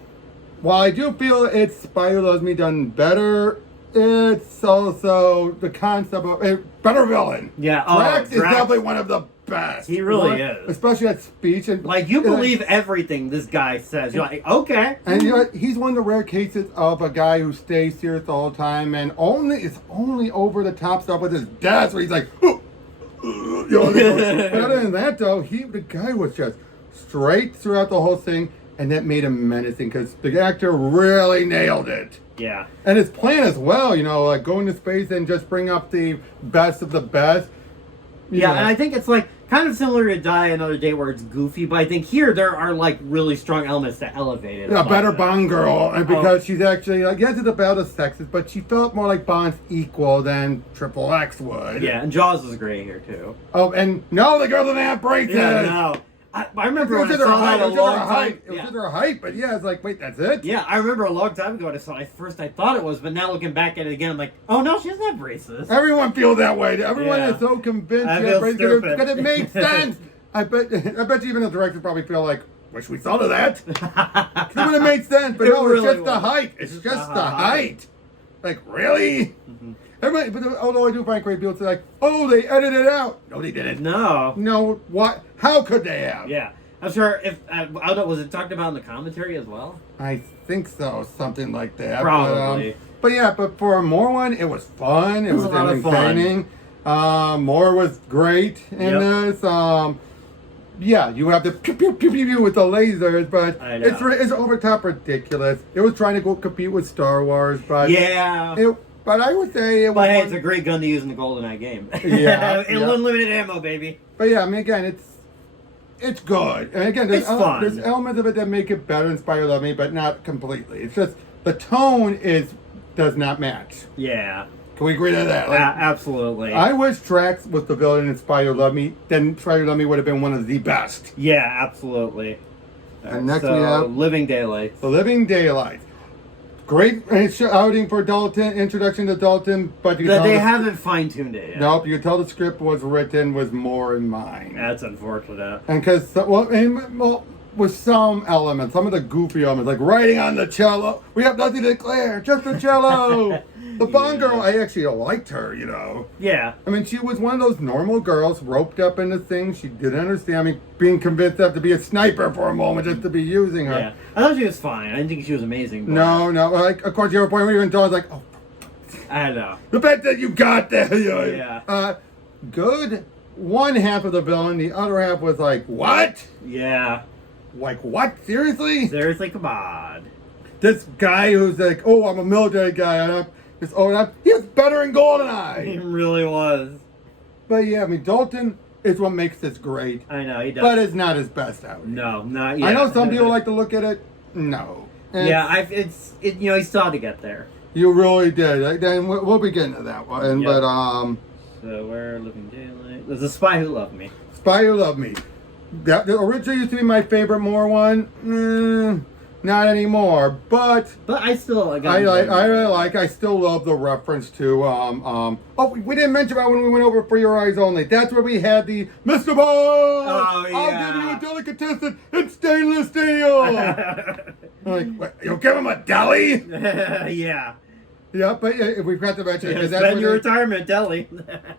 while I do feel it's Spider Loves Me done better, it's also the concept of a better villain. Yeah, Drax is definitely one of the best. He really is. Especially that speech. And like, you believe everything this guy says. You're like, okay. And he's one of the rare cases of a guy who stays serious the whole time and it's only over the top stuff with his death where he's like, oh. But other than that, though, the guy was just straight throughout the whole thing, and that made him menacing because the actor really nailed it. Yeah. And his plan as well, like going to space and just bring up the best of the best. Yeah, and I think it's like kind of similar to Die Another Day where it's goofy, but I think here there are like really strong elements that elevate it. A better Bond girl, and because she's actually like, yes, it's about a sexist, but she felt more like Bond's equal than Triple X would. Yeah, and Jaws is great here too. Oh, and no, the girl doesn't have braces. Yeah, no. I remember when I saw that a long time. It was just her height, but yeah, it's like, wait, that's it? Yeah, I remember a long time ago when I saw it. First I thought it was, but now looking back at it again, I'm like, oh no, she doesn't have braces. Everyone feels that way. Everyone is so convinced she has braces because it made sense. I bet you even the directors probably feel like, wish we thought of that. It would have made sense, but no, it's just the height. It's just the height. Like, really? Mm-hmm. Everybody, but although I do find great people say like, oh, they edited it out. No, they didn't. No, what? How could they have? Yeah, I'm sure if I don't know, was it talked about in the commentary as well? I think so, something like that. Probably. But for a Moore one, it was fun. It was entertaining. Moore was great in this. Yeah, you have the pew pew pew pew pew with the lasers, but it's over top ridiculous. It was trying to go compete with Star Wars, but But I would say it was. But hey, it's a great gun to use in the GoldenEye game. Yeah, unlimited ammo, baby. But yeah, I mean, again, it's good. And again, there's elements of it that make it better than Spider Love Me, but not completely. It's just the tone does not match. Yeah. Can we agree to that? Absolutely. I wish Drax was the villain in Spider Love Me. Then Spider Love Me would have been one of the best. Yeah, absolutely. And next we have Living Daylights. The Living Daylights. Great outing for Dalton, introduction to Dalton, but they haven't fine-tuned it yet. Nope, you can tell the script was written with more in mind. That's unfortunate. And because, with some elements, some of the goofy elements, like writing on the cello, we have nothing to declare, just the cello. The Bond girl, I actually liked her, Yeah. I mean, she was one of those normal girls, roped up into things she didn't understand. I mean, being convinced to have to be a sniper for a moment just to be using her. Yeah. I thought she was fine. I didn't think she was amazing. But... No. Like, of course, you have a point where even Dawn's like, oh. I know. The fact that you got there. Yeah. Good. One half of the villain, the other half was like, what? Yeah. like, what? Seriously? Seriously, come on. This guy who's like, oh, I'm a military guy. He was better in He GoldenEye. really was. But yeah, I mean, Dalton is what makes this great. I know, he does. But it's not his best outing. No, not yet. I know some people like to look at it. No. Yeah, he still had to get there. You really did. Like, then we'll be getting to that one. Yep. But So we're Living Daylight. There's A Spy Who Loved Me. Spy Who Loved Me. That originally used to be my favorite more one. Not anymore. But I still I still love the reference to we didn't mention about when we went over For Your Eyes Only. That's where we had the Mr. Bond. Oh, yeah. I'll give you a delicatessen in stainless steel. Like, what, you'll give him a deli? Yeah. Yeah, but we forgot to mention Yeah, that's spend your retirement deli.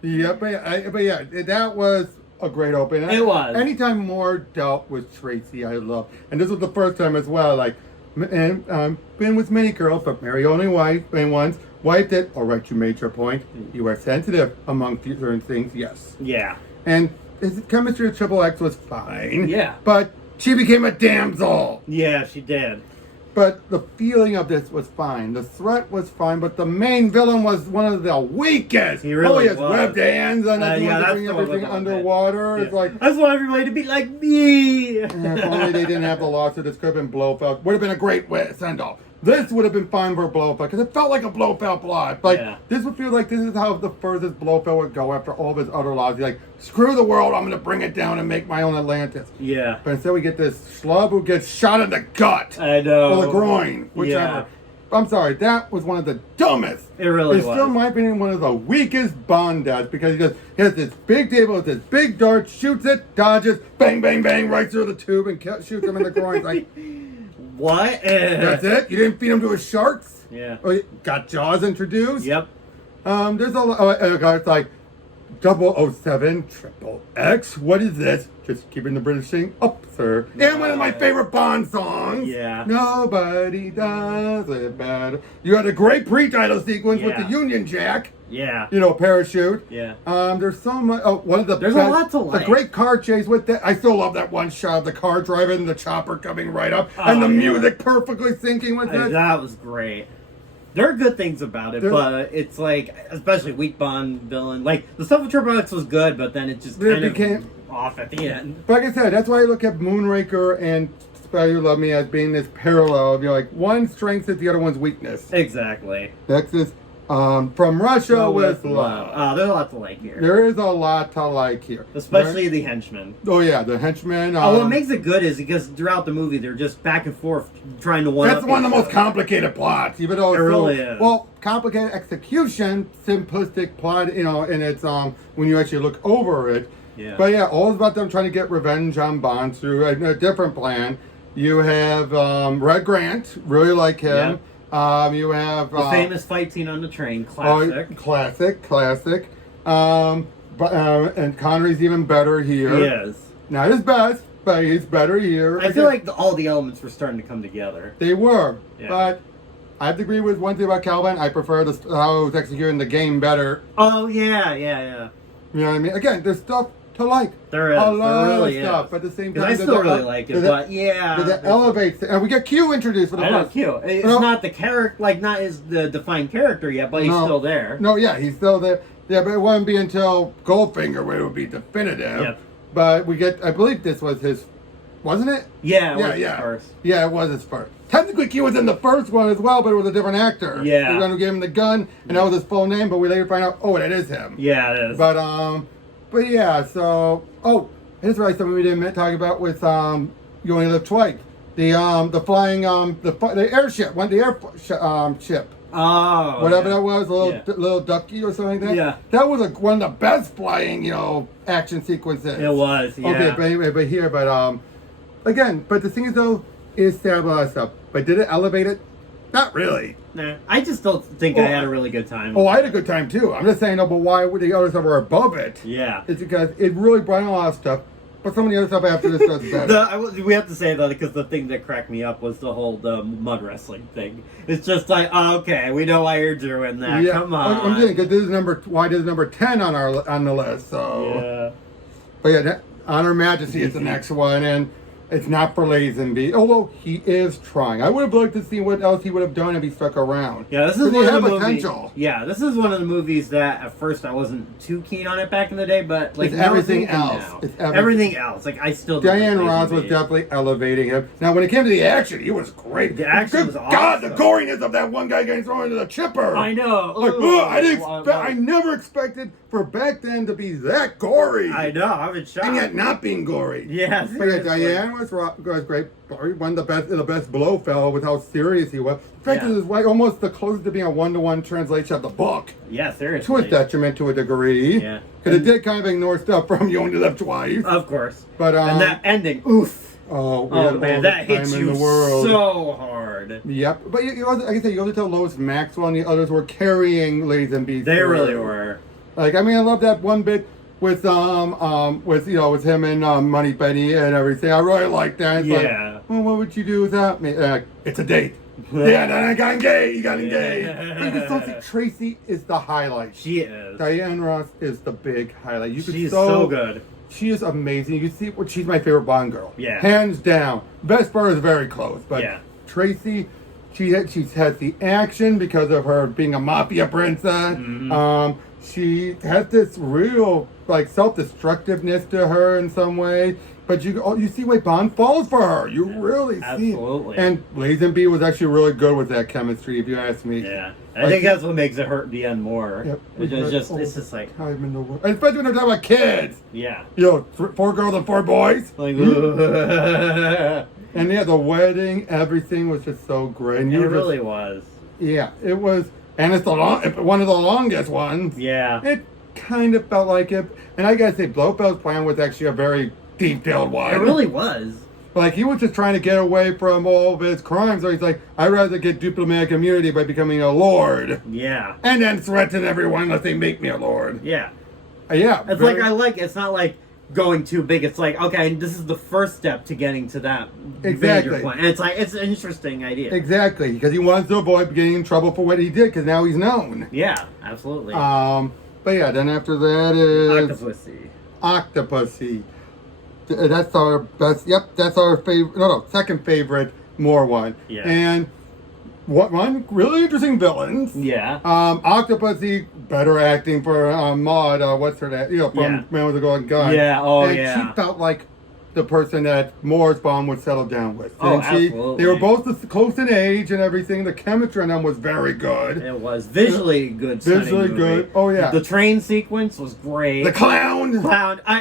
Yeah, but yeah, that was a great opening. It was. Anytime Moore dealt with Tracy, I love, and this was the first time as well. Like, and been with many girls, but marry only once. Wife did. All right, you made your point. You are sensitive among certain things. Yes. Yeah. And his chemistry with Triple X was fine. Yeah. But she became a damsel. Yeah, she did. But the feeling of this was fine. The threat was fine, but the main villain was one of the weakest. He really he has was. webbed hands and Yeah, to that's bring the one everything with the- underwater. Yeah. It's like, I just want everybody to be like me. if only they didn't have the lawsuit. This could have been Blofeld. Would have been a great send-off. This would have been fine for Blofeld because it felt like a Blofeld plot. Like, this would feel like this is how the furthest Blofeld would go after all of his other laws. He's like, screw the world, I'm going to bring it down and make my own Atlantis. Yeah. But instead we get this schlub who gets shot in the gut. I know. Or the groin, whichever. Yeah. I'm sorry, that was one of the dumbest. It really It's was. still, in my opinion, one of the weakest Bond deaths because he has this big table with this big dart, shoots it, dodges, bang, bang, bang, right through the tube and shoots him in the groin. It's like, what? that's it? You didn't feed him to his sharks? Yeah. Oh, you got Jaws introduced? Yep. There's a lot. It's like 007 Triple X. What is this? Just keeping the British thing up, sir. And one of my favorite Bond songs. Yeah. Nobody does it better. You had a great pre-title sequence with the Union Jack. Yeah. You know, parachute. Yeah. There's so much. Oh, one of the There's a lot to like. A great car chase with that. I still love that one shot of the car driving, the chopper coming right up, and the music perfectly syncing with it. That was great. There are good things about it, but it's like, especially weak Bond villain. Like, the stuff with Triple X was good, but then it just kind of off at the end. But like I said, that's why I look at Moonraker and Spy Who Loved Me as being this parallel of, like, one strength is the other one's weakness. Exactly. That's this From Russia with Love. Oh, there's a lot to like here. There is a lot to like here. Especially the henchmen. Oh, yeah, the henchmen. What makes it good is because throughout the movie, they're just back and forth trying to one-up. That's one of the most complicated plots, even though it really is. Well, complicated execution, simplistic plot, and it's when you actually look over it. Yeah. But yeah, all about them trying to get revenge on Bond through a different plan. You have Red Grant, really like him. Yep. You have the famous fight scene on the train, classic. Classic. And Connery's even better here. He is. Not his best, but he's better here. I feel like all the elements were starting to come together. They were, Yeah. but I have to agree with one thing about Calvin. I prefer how it's executing the game better. Oh yeah. You know what I mean? Again, there's stuff to like. There is. A lot there really of stuff. is. At the same Because time, I still really like it, but yeah. That elevates, and we get Q introduced for the I know first. Q. It's not the character, like not as the defined character yet, but he's still there. No, yeah, he's still there. Yeah, but it wouldn't be until Goldfinger where it would be definitive. Yep. But we get, I believe this was his, wasn't it? Yeah, it was his first. Yeah, it was his first. Technically, Q was in the first one as well, but it was a different actor. Yeah. We're going to give him the gun, and that was his full name, but we later find out, oh, that is him. Yeah, it is. But yeah, so, here's really something we didn't talk about with You Only Live Twice. The flying, the airship, ship. Oh. Whatever that was, little ducky or something like that. Yeah. That was one of the best flying, action sequences. It was, yeah. Okay, but here, again, but the thing is though, it established a lot of stuff. But did it elevate it? Not really. Nah, I just don't think I had a really good time. I had a good time too. I'm just saying, but why would the other stuff were above it? Yeah. It's because it really brought in a lot of stuff, but some of the other stuff after this does better. We have to say though, because the thing that cracked me up was the whole mud wrestling thing. It's just like, okay, we know why you're doing that. Yeah. Come on. I'm saying because this is number 10 on the list. So. Yeah. But yeah, Honor Majesty is the next one, and It's not for Lazenby, although he is trying. I would have liked to see what else he would have done if he stuck around. Yeah, this is one of the potential. movies. Yeah, this is one of the movies that at first I wasn't too keen on it back in the day, but like it's everything else. else. It's everything else. Like I still. Diane Ross was definitely elevating him. Now, when it came to the action, he was great. The action was awesome. God, the goriness of that one guy getting thrown into the chipper. I know. Like, I never expected for back then to be that gory. I know. I was shocked. And yet not being gory. Yeah. But yeah, Diane was great. One of the best Blofeld with how serious he was. In fact, it was like almost the closest to being a one-to-one translation of the book. Yeah, seriously. To its detriment to a degree. Yeah. Because it did kind of ignore stuff from You Only Live Twice. Of course. But and that ending, oof. Oh man, that hits you so hard. Yep. But like I said, you have to tell Lois Maxwell and the others were carrying Lazenby. They really were. Like, I mean, I love that one bit with with him and Moneypenny and everything. I really like that. It's like, well, what would you do without me? It's a date. Yeah, then I got engaged. You got engaged. But you can see Tracy is the highlight. She is. Diane Ross is the big highlight. She's so good. She is amazing. You can see she's my favorite Bond girl. Yeah. Hands down. Best part is very close. But Tracy, she has the action because of her being a mafia princess. Mm-hmm. She has this real like self-destructiveness to her in some way. But you see why Bond falls for her. You really see. Absolutely. And Lazenby was actually really good with that chemistry, if you ask me. Yeah. I think that's what makes it hurt in the end more. Yep. It's just like time in the world. And especially when they're talking about kids. Yeah. 4 girls and 4 boys. Like, and the wedding, everything was just so great. And it really was. Yeah, it was. And it's one of the longest ones. Yeah. It kind of felt like it. And I gotta say, Blofeld's plan was actually a very detailed one. It really was. Like, he was just trying to get away from all of his crimes. So he's like, I'd rather get diplomatic immunity by becoming a lord. Yeah. And then threaten everyone unless they make me a lord. Yeah. Yeah. It's it's not like going too big. It's like, okay, this is the first step to getting to that major point. And it's like, it's an interesting idea. Exactly. Because he wants to avoid getting in trouble for what he did, because now he's known. Yeah, absolutely. But yeah, then after that is... Octopussy. That's our best. Yep, that's our favorite. No, second favorite. More one. Yeah. And one really interesting villains. Yeah. Octopussy, better acting for Maud. What's her name? From Man with a Golden Gun. Yeah. Oh, and she felt like the person that Moore's Bond would settle down with. Oh, absolutely. They were both close in age and everything. The chemistry on them was very good. It was visually good. Visually good. Oh yeah. The train sequence was great. The clown.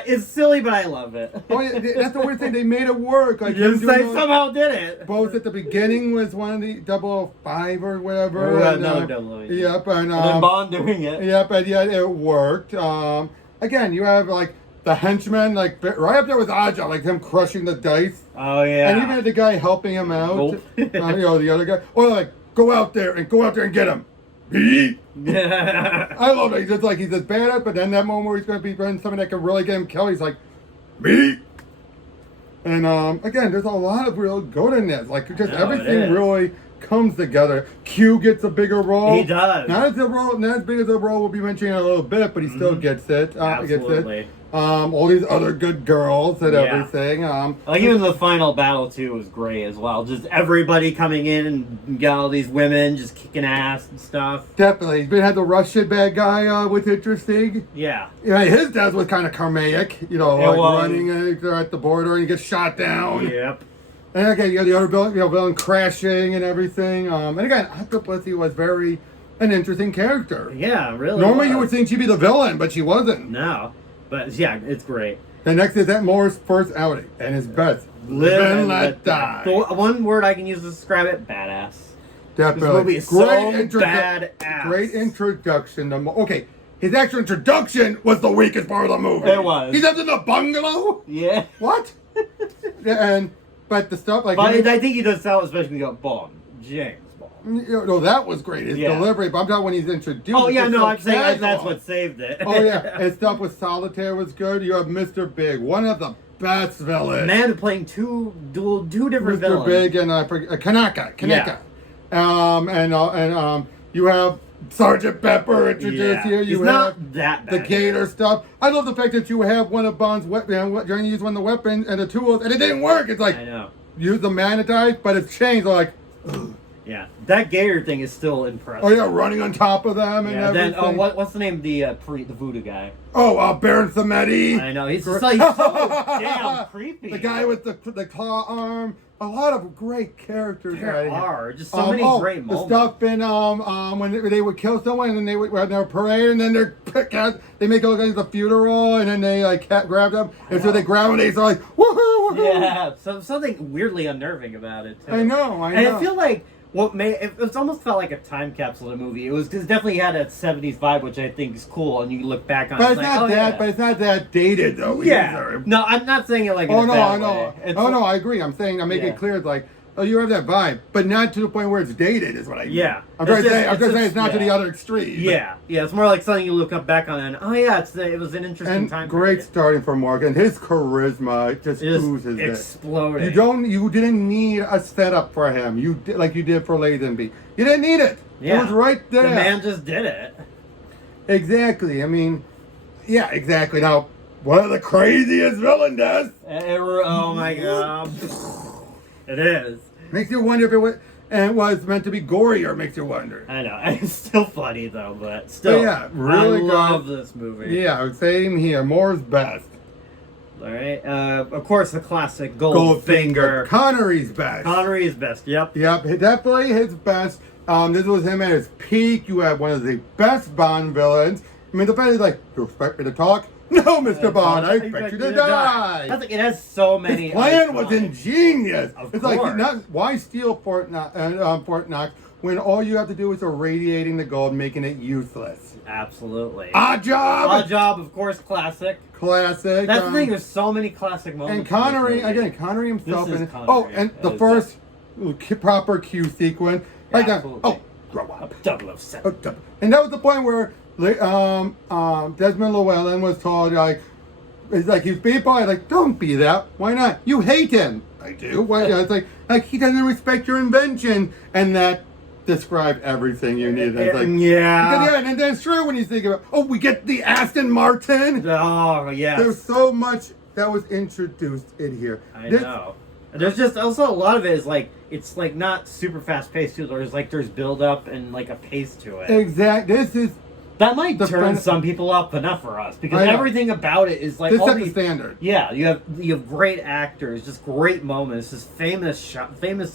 It's silly, but I love it. Oh yeah, that's the weird thing. They made it work. Like they somehow did it. Both at the beginning was one of the 005 or whatever. Yep, and then Bond doing it. Yep, and yeah, it worked. Again, you have like the henchman, like right up there with Aja, like him crushing the dice. Oh yeah. And even had the guy helping him out. The other guy. Or like, go out there and get him. I love it. He's just badass, but then that moment where he's going to be running something that can really get him killed, he's like, me. And again, there's a lot of real good in this. Like, just everything really comes together. Q gets a bigger role. He does. Not as big as a role we'll be mentioning in a little bit, but he still gets it. Absolutely. All these other good girls and everything. Even the final battle too was great as well. Just everybody coming in and got all these women just kicking ass and stuff. Definitely. He's had the Russian bad guy with interesting. Yeah. Yeah, his death was kind of karmic. Running at the border and he gets shot down. Yep. And again, you got the other villain crashing and everything. And again, Octopussy was an interesting character. Yeah, really. Normally you would think she'd be the villain, but she wasn't. No. But yeah, it's great. The next is that Moore's first outing and his best. Live and let die. The one word I can use to describe it: badass. Definitely. This movie is so badass. Great introduction. Okay, his actual introduction was the weakest part of the movie. It was. He's up in the bungalow. Yeah. What? But the stuff like. But I think he does sell, especially when you got Bond, James. No, that was great. His delivery, but I'm talking when he's introduced. Oh yeah, no, I'm saying that's what saved it. Oh yeah, and stuff with Solitaire was good. You have Mr. Big, one of the best villains. Man playing two different villains. Mr. Big and Kanaka. Yeah. You have Sergeant Pepper introduced here. He's You not have that bad. the Gator stuff. I love the fact that you have one of Bond's weapons, trying to use one of the weapons and the tools, and it didn't work. It's like, I know. use the magnetite, but it's changed. Like, ugh. Yeah, that Gator thing is still impressive. Oh yeah, running on top of them and Yeah, everything. then what's the name of the voodoo guy? Oh, Baron Samedi. I know he's so damn creepy. The guy with the claw arm. A lot of great characters. There are just so many great moments. The stuff in when they would kill someone and then they would when their parade and then they make it look like the funeral and then they like grab them and so they grab them and they're like woohoo. Yeah, something weirdly unnerving about it too. I know. And I feel like it's almost felt like a time capsule of a movie. It was because definitely had a '70s vibe, which I think is cool. And you look back on, but it's it's like, not that. Yeah. But it's not that dated though. Yeah. Either. No, I'm not saying it like. Oh in a no, bad I know. way. No, I agree. I'm making it clear. It's like, oh, you have that vibe, but not to the point where it's dated. Is what I mean. Yeah. I'm trying to say it's not to the other extreme. Yeah, it's more like something you look up back on and it was an interesting And time. great starting for Morgan. His charisma just oozes it. Exploding. You didn't need a setup for him. You did like you did for Lazenby. You didn't need it. Yeah. It was right there. The man just did it. Exactly. I mean, yeah, exactly. Now, one of the craziest villain deaths. Oh my god. It is. Makes you wonder if it was meant to be gory, or makes you wonder. I know. It's still funny though, but still. But yeah, really I love this movie. Yeah, same here. More's best. All right. Of course, the classic Goldfinger. Connery's best. Connery's best. Yep. Definitely his best. This was him at his peak. You have one of the best Bond villains. I mean, the fact is like, you expect me to talk? No, Mr. Bond, I expect you to die. That's like, it has so many. His plan was ingenious. It's like, why steal Fort Knox when all you have to do is irradiating the gold, making it useless? Absolutely. Odd Job. Odd Job, of course, classic. Classic. That's the thing. There's so many classic moments. And Connery himself. This is Connery. And the first proper Q sequence. Like that. Absolutely. Grow up. 007. And that was the point where Desmond Llewellyn was told, like, it's like he's beat by, like, don't be that. Why not? You hate him. I do. Why? It's like he doesn't respect your invention, and that described everything you needed. It's like, and that's true when you think about. Oh, we get the Aston Martin. Oh yes. There's so much that was introduced in here. I know. There's just also a lot of it is like it's like not super fast paced too. There's build up and like a pace to it. Exactly. That might turn some people off, but not for us because everything about it is like this all set the standard. Yeah, you have great actors, just great moments, just famous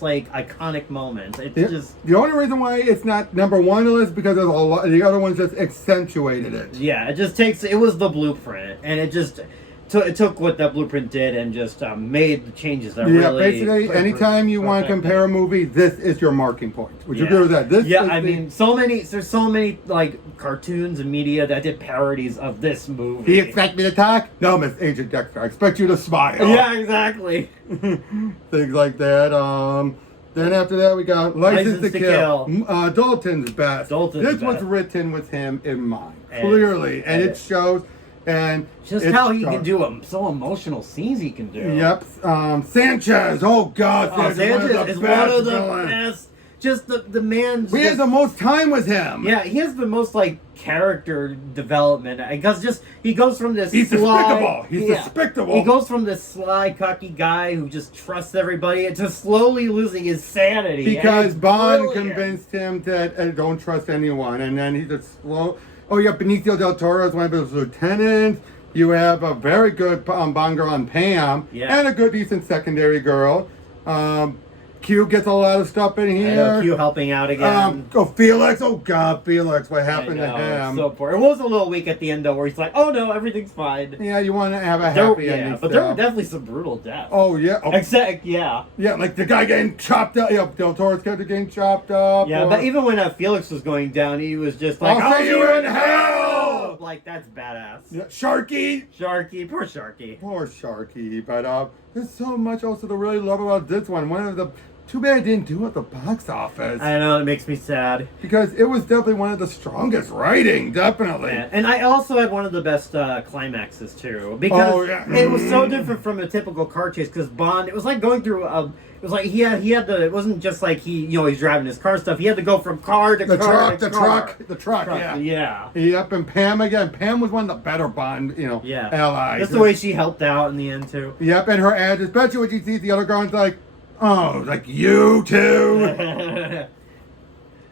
like iconic moments. It's just the only reason why it's not number one on the list because there's a lot. The other ones just accentuated it. Yeah, it just takes. It was the blueprint, and it just. It took what that blueprint did and just made the changes that really... basically, anytime you want to compare a movie, this is your marking point. Would you agree with that? There's so many, like, cartoons and media that did parodies of this movie. Do you expect me to talk? No, Miss Agent Dexter, I expect you to smile. Yeah, exactly. Things like that. Then after that, we got License to Kill. Dalton's best. This was written with him in mind, clearly, and it shows... And just how he can do so emotional scenes he can do. Yep. Sanchez. Oh God. Sanchez is one of the best. Just the man. We had the most time with him. Yeah, he has the most like character development because he goes from this. He's sly, despicable. He's despicable. He goes from this sly, cocky guy who just trusts everybody to slowly losing his sanity. Because Bond convinced him that don't trust anyone, and then he just slow. Oh, you have Benicio del Toro as one of his lieutenants. You have a very good Bond girl on Pam. Yeah. And a good, decent secondary girl. Q gets a lot of stuff in here. I know, Q helping out again. Felix. Oh, God, Felix. What happened to him? So poor. It was a little weak at the end, though, where he's like, oh, no, everything's fine. Yeah, you want to have a happy ending. But there were definitely some brutal deaths. Oh, yeah. Yeah, like the guy getting chopped up. Yeah, Del Toro's character getting chopped up. Yeah, but even when Felix was going down, he was just like, I'll see you in hell! Like, that's badass. Yeah, Sharky. Poor Sharky. But there's so much also to really love about this one. One of the too bad it didn't do at the box office. I know, it makes me sad. Because it was definitely one of the strongest writing, definitely. Yeah. And I also had one of the best climaxes, too. Because it was so different from a typical car chase, because Bond, it was like going through it was like he had the, it wasn't just like he's driving his car stuff. He had to go from car to car to car. The truck, yeah. Yep, and Pam again. Pam was one of the better Bond, allies. That's the way she helped out in the end, too. Yep, and her ad, especially when you see the other girl, it's like, oh, like you too.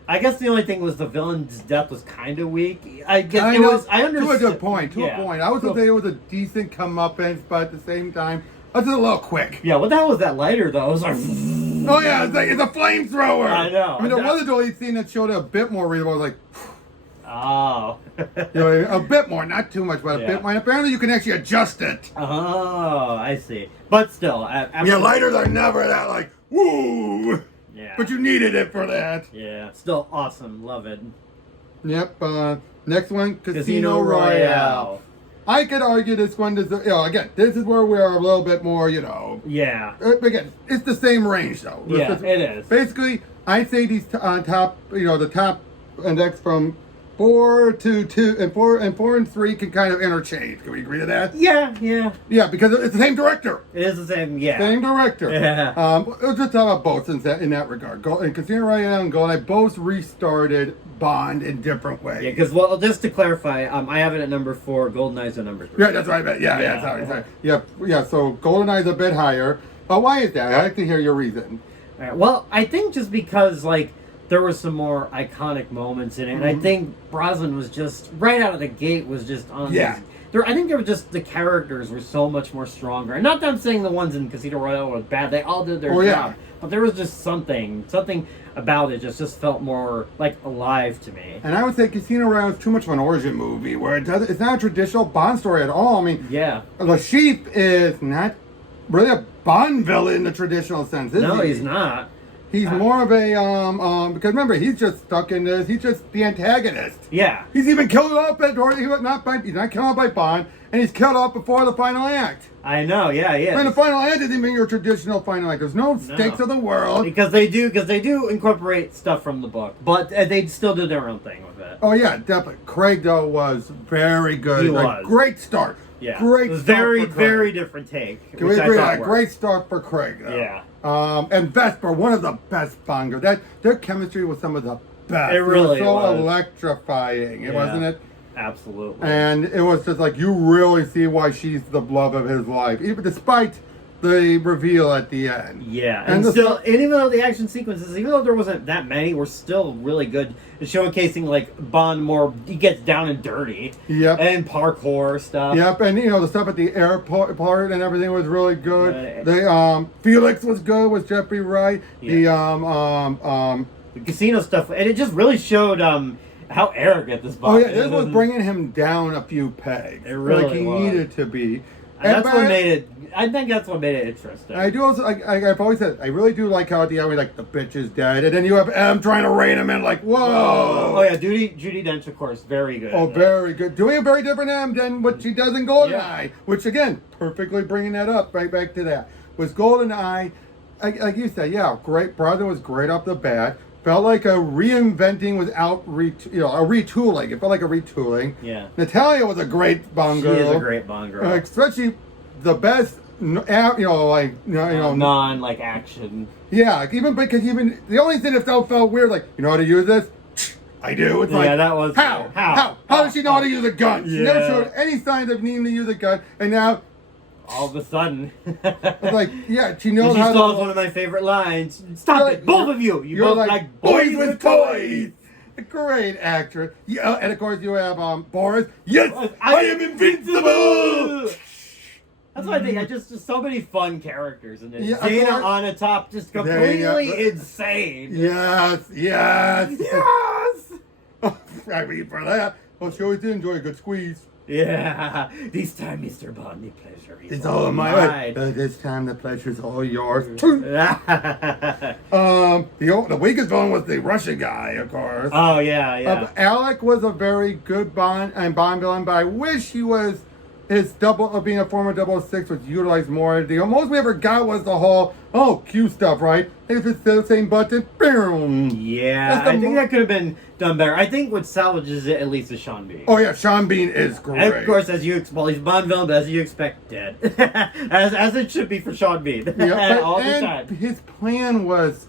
I guess the only thing was the villain's death was kind of weak. I guess I understood. To a good point. To a point. I was gonna say it was a decent comeuppance, but at the same time, I was just a little quick. Yeah, what the hell was that lighter though? It was like, oh yeah, it's a flamethrower. I know. I mean, there was a deleted scene that showed it a bit more readable. I was like, oh, a bit more, not too much, but a bit more. And apparently, you can actually adjust it. Oh, I see. But still, lighters are never that like woo. Yeah. But you needed it for that. Yeah. Still awesome. Love it. Yep. Next one, Casino Royale. I could argue this one deserves, again, this is where we are a little bit more, Yeah. Again, it's the same range, though. Yeah, it is. Basically, I'd say these top, the top index from 4 to 2, and 4 and 3 can kind of interchange. Can we agree to that? Yeah. Yeah, because it's the same director. It is the same, yeah. Same director. Yeah. Let's just talk about both in that regard. And Casino Royale and GoldenEye both restarted Bond in different ways. Yeah, because, well, just to clarify, I have it at number 4, GoldenEye's at number 3. Yeah, that's what I meant. Yeah, sorry. Yeah, so GoldenEye's a bit higher. Why is that? I'd like to hear your reason. All right, well, I think just because, there were some more iconic moments in it, and I think Brosnan was just, right out of the gate, was just on Yeah. I think the characters were so much more stronger. And not that I'm saying the ones in Casino Royale were bad, they all did their job. Yeah. But there was just something about it just felt more, alive to me. And I would say Casino Royale is too much of an origin movie, where it's not a traditional Bond story at all. I mean, yeah. Le Sheep is not really a Bond villain in the traditional sense, is he? No, he's not. He's more of a, because remember, he's just stuck in this, he's just the antagonist. Yeah. He's even killed off he's not killed off by Bond, and he's killed off before the final act. I know, yeah. And the final act isn't even your traditional final act. There's no stakes of the world. Because they do incorporate stuff from the book, but they still do their own thing with it. Oh yeah, definitely. Craig though was very good. He was. Great start. Yeah. Great it was start very, for Craig. very different take. Can we agree on that? Great start for Craig though. Yeah. And Vesper, one of the best Bond girls. Their chemistry was some of the best. It really was. was. Electrifying, wasn't it? Absolutely. And it was just like you really see why she's the love of his life, even despite the reveal at the end. Yeah, and even though the action sequences, even though there wasn't that many, were still really good. Showcasing Bond more, he gets down and dirty. Yep. And parkour stuff. Yep, and the stuff at the airport part and everything was really good. The Felix was good with Jeffrey Wright. Yeah. The casino stuff, and it just really showed how arrogant this Bond is. This was bringing him down a few pegs. It really he needed to be. And that's what made it. I think that's what made it interesting. I do also. I've always said I really do like how at the end the bitch is dead, and then you have M trying to rein him in. Whoa! Oh yeah, Judi Dench, of course, very good. Oh, very good. Doing a very different M than what she does in GoldenEye, which again, perfectly bringing that up right back to that. Was GoldenEye, like you said, great. Brother was great off the bat. Felt like a reinventing without a retooling. It felt like a retooling. Yeah. Natalia was a great Bond girl. She is a great Bond girl. Especially the best, non action. Yeah, even the only thing that felt weird, you know how to use this? I do. It's that was how does she know how to use a gun? She never showed any signs of needing to use a gun, and now all of a sudden, it's she knows how to. She stole one of my favorite lines. Stop it, both of you! You both like boys with toys. A great actress. Yeah, and of course you have Boris. Yes, I am invincible. That's what I think. Just so many fun characters in this. Yeah, Dana on the top, just completely insane. Yes. I mean, for that, she always did enjoy a good squeeze. Yeah. This time, Mr. Bond, the pleasure is it's all mine. This time, the pleasure's all yours. The weakest villain was the Russian guy, of course. Oh yeah. Alec was a very good Bond villain, but I wish he was his double of being a former 006 was utilized more. The most we ever got was the whole Q stuff, right? If it's the same button, boom. Yeah, I think that could have been done better. I think what salvages it at least is Sean Bean. Oh yeah, Sean Bean is great. And of course, he's a Bond villain, but as you expect, dead. as it should be for Sean Bean. Yeah, all the time. His plan was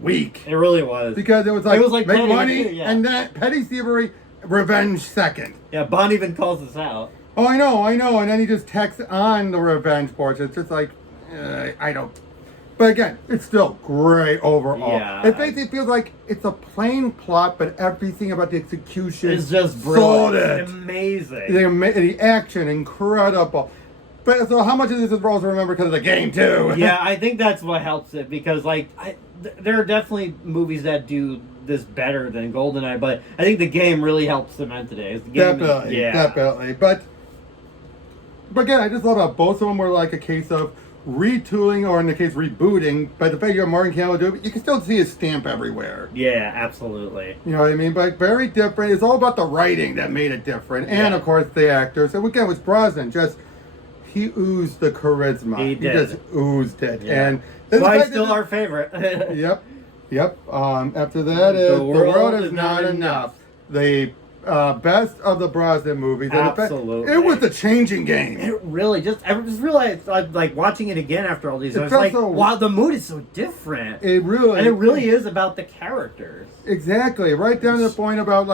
weak. It really was. Because it was like make money and then petty thievery, revenge second. Yeah, Bond even calls this out. Oh, I know, and then he just texts on the revenge portion. It's just like, I don't. But again, it's still great overall. Yeah. It basically feels like it's a plain plot, but everything about the execution is just sold brilliant. it. Amazing. The action, incredible. But so how much of this is Rose remember because of the game too? Yeah, I think that's what helps it because there are definitely movies that do this better than GoldenEye, but I think the game really helps cement it. Definitely. But again, I just love how both of them were like a case of retooling, or in the case rebooting. But the fact you have Martin Campbell do it, you can still see his stamp everywhere. Yeah, absolutely. You know what I mean? But very different. It's all about the writing that made it different, and of course the actors. So again, with Brosnan, he oozed the charisma. He did. Just oozed it, and that's why he's still our favorite. Yep. After that is The World Is Not Enough. The best of the Brosnan movies. Absolutely. It was the changing game. It really I just realized, like watching it again after all these. I was like, wow, the mood is so different. It really is about the characters. Exactly, right down to the point about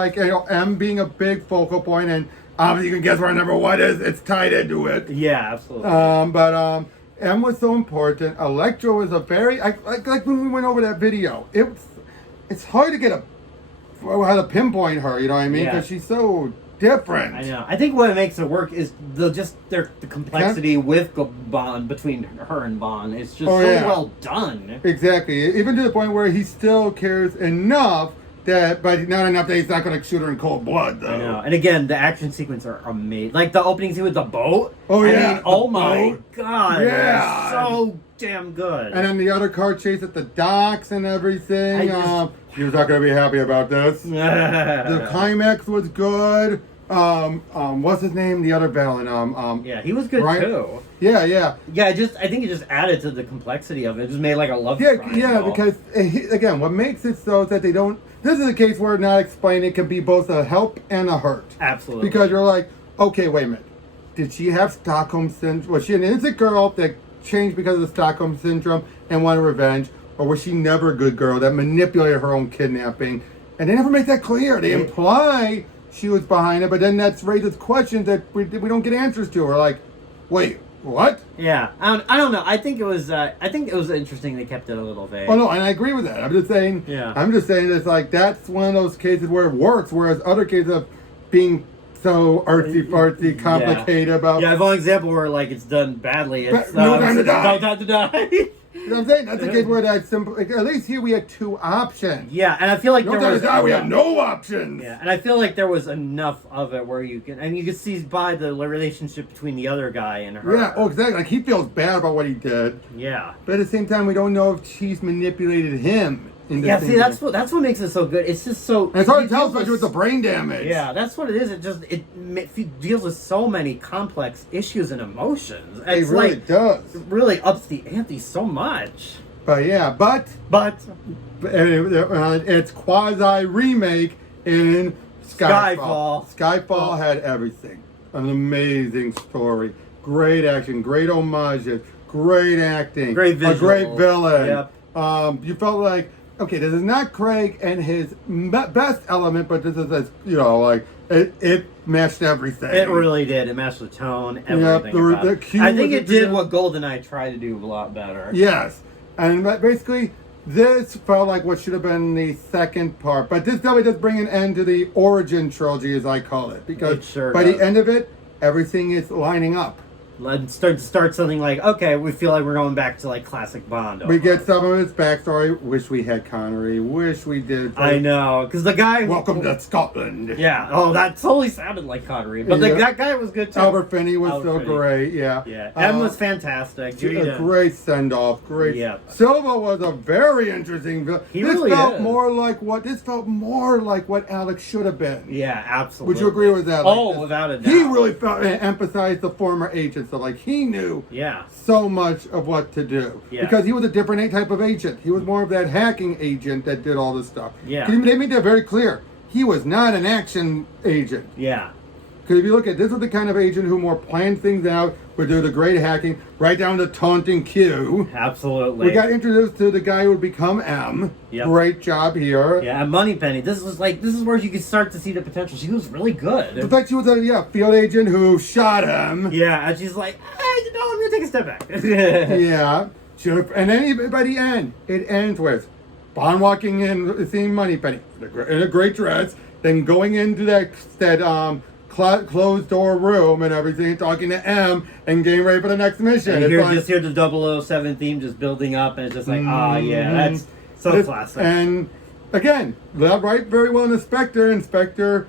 M being a big focal point, and obviously you can guess where number one is. It's tied into it. Yeah, absolutely. But M was so important. Electra was a very like when we went over that video. It's hard to get how to pinpoint her. You know what I mean? Because she's so different. I know. I think what makes it work is the complexity with Bond between her and Bond. It's just well done. Exactly. Even to the point where he still cares enough. But not enough that he's not going to shoot her in cold blood, though. I know. And again, the action sequences are amazing. Like the opening scene with the boat. Oh, yeah. My God. Yeah. So damn good. And then the other car chase at the docks and everything. He was not going to be happy about this. The climax was good. What's his name? The other villain. Yeah, he was good too. Yeah. Yeah, I think it just added to the complexity of it. It just made like a love triangle. Yeah, because again, what makes it so is that they don't. This is a case where not explained. It can be both a help and a hurt. Absolutely. Because you're like, okay, wait a minute. Did she have Stockholm syndrome? Was she an innocent girl that changed because of the Stockholm syndrome and wanted revenge, or was she never a good girl that manipulated her own kidnapping? And they never make that clear. They imply she was behind it, but then that's raises questions that we don't get answers to. We're like, wait, what? Yeah, I don't know. I think it was interesting they kept it a little vague. Oh no, and I agree with that. I'm just saying. Yeah. I'm just saying it's like that's one of those cases where it works, whereas other cases of being so artsy-fartsy, complicated about. Yeah, one example where like it's done badly. It's No Time to Die. No Time to Die. You know what I'm saying? That's a case where that's simple. Like, at least here we had two options. Yeah, and I feel like we had no options. Yeah, and I feel like there was enough of it where you can see by the relationship between the other guy and her. Yeah, exactly. Like he feels bad about what he did. Yeah. But at the same time, we don't know if she's manipulated him. That's what makes it so good. It's just so. And it's hard to tell, especially with the brain damage. Yeah, that's what it is. It deals with so many complex issues and emotions. It really does. It really ups the ante so much. But it's quasi remake in Skyfall. Skyfall had everything. An amazing story, great action, great homages, great acting, great visuals. A great villain. Yep. You felt like. Okay, this is not Craig and his best element, but this is, it matched everything. It really did. It matched the tone, everything. I think it did what GoldenEye tried to do a lot better. Yes. And basically, this felt like what should have been the second part. But this definitely does bring an end to the origin trilogy, as I call it. Because by the end of it, everything is lining up. Let's start something like, okay, we feel like we're going back to like classic Bond. We get some of his backstory. Wish we had Connery. Wish we did. I know, because the guy. Welcome to Scotland. Yeah. Oh, that totally sounded like Connery, but that guy was good too. Albert Finney was still great. Yeah. Yeah. M was fantastic. A great send off. Great. Yeah. Silva was a very interesting villain. This felt more like what Alex should have been. Yeah, absolutely. Would you agree with that? Without a doubt. He really emphasized the former agents. So like he knew so much of what to do because he was a different type of agent. He was more of that hacking agent that did all this stuff. Yeah, they made that very clear. He was not an action agent. Yeah, because if you look at this, was the kind of agent who more planned things out, would do the great hacking, right down to taunting Q. Absolutely. We got introduced to the guy who would become M. Yep. Great job here. Yeah, and Moneypenny. This is where you could start to see the potential. She was really good. The fact she was a field agent who shot him. Yeah, and she's like, I'm gonna take a step back. Yeah. And then by the end, it ends with Bond walking in, seeing Moneypenny in a great dress, then going into that closed door room and everything, talking to M and getting ready for the next mission. And just hear the 007 theme just building up, and it's just like, that's so classic. And again, right very well in the Spectre. And Spectre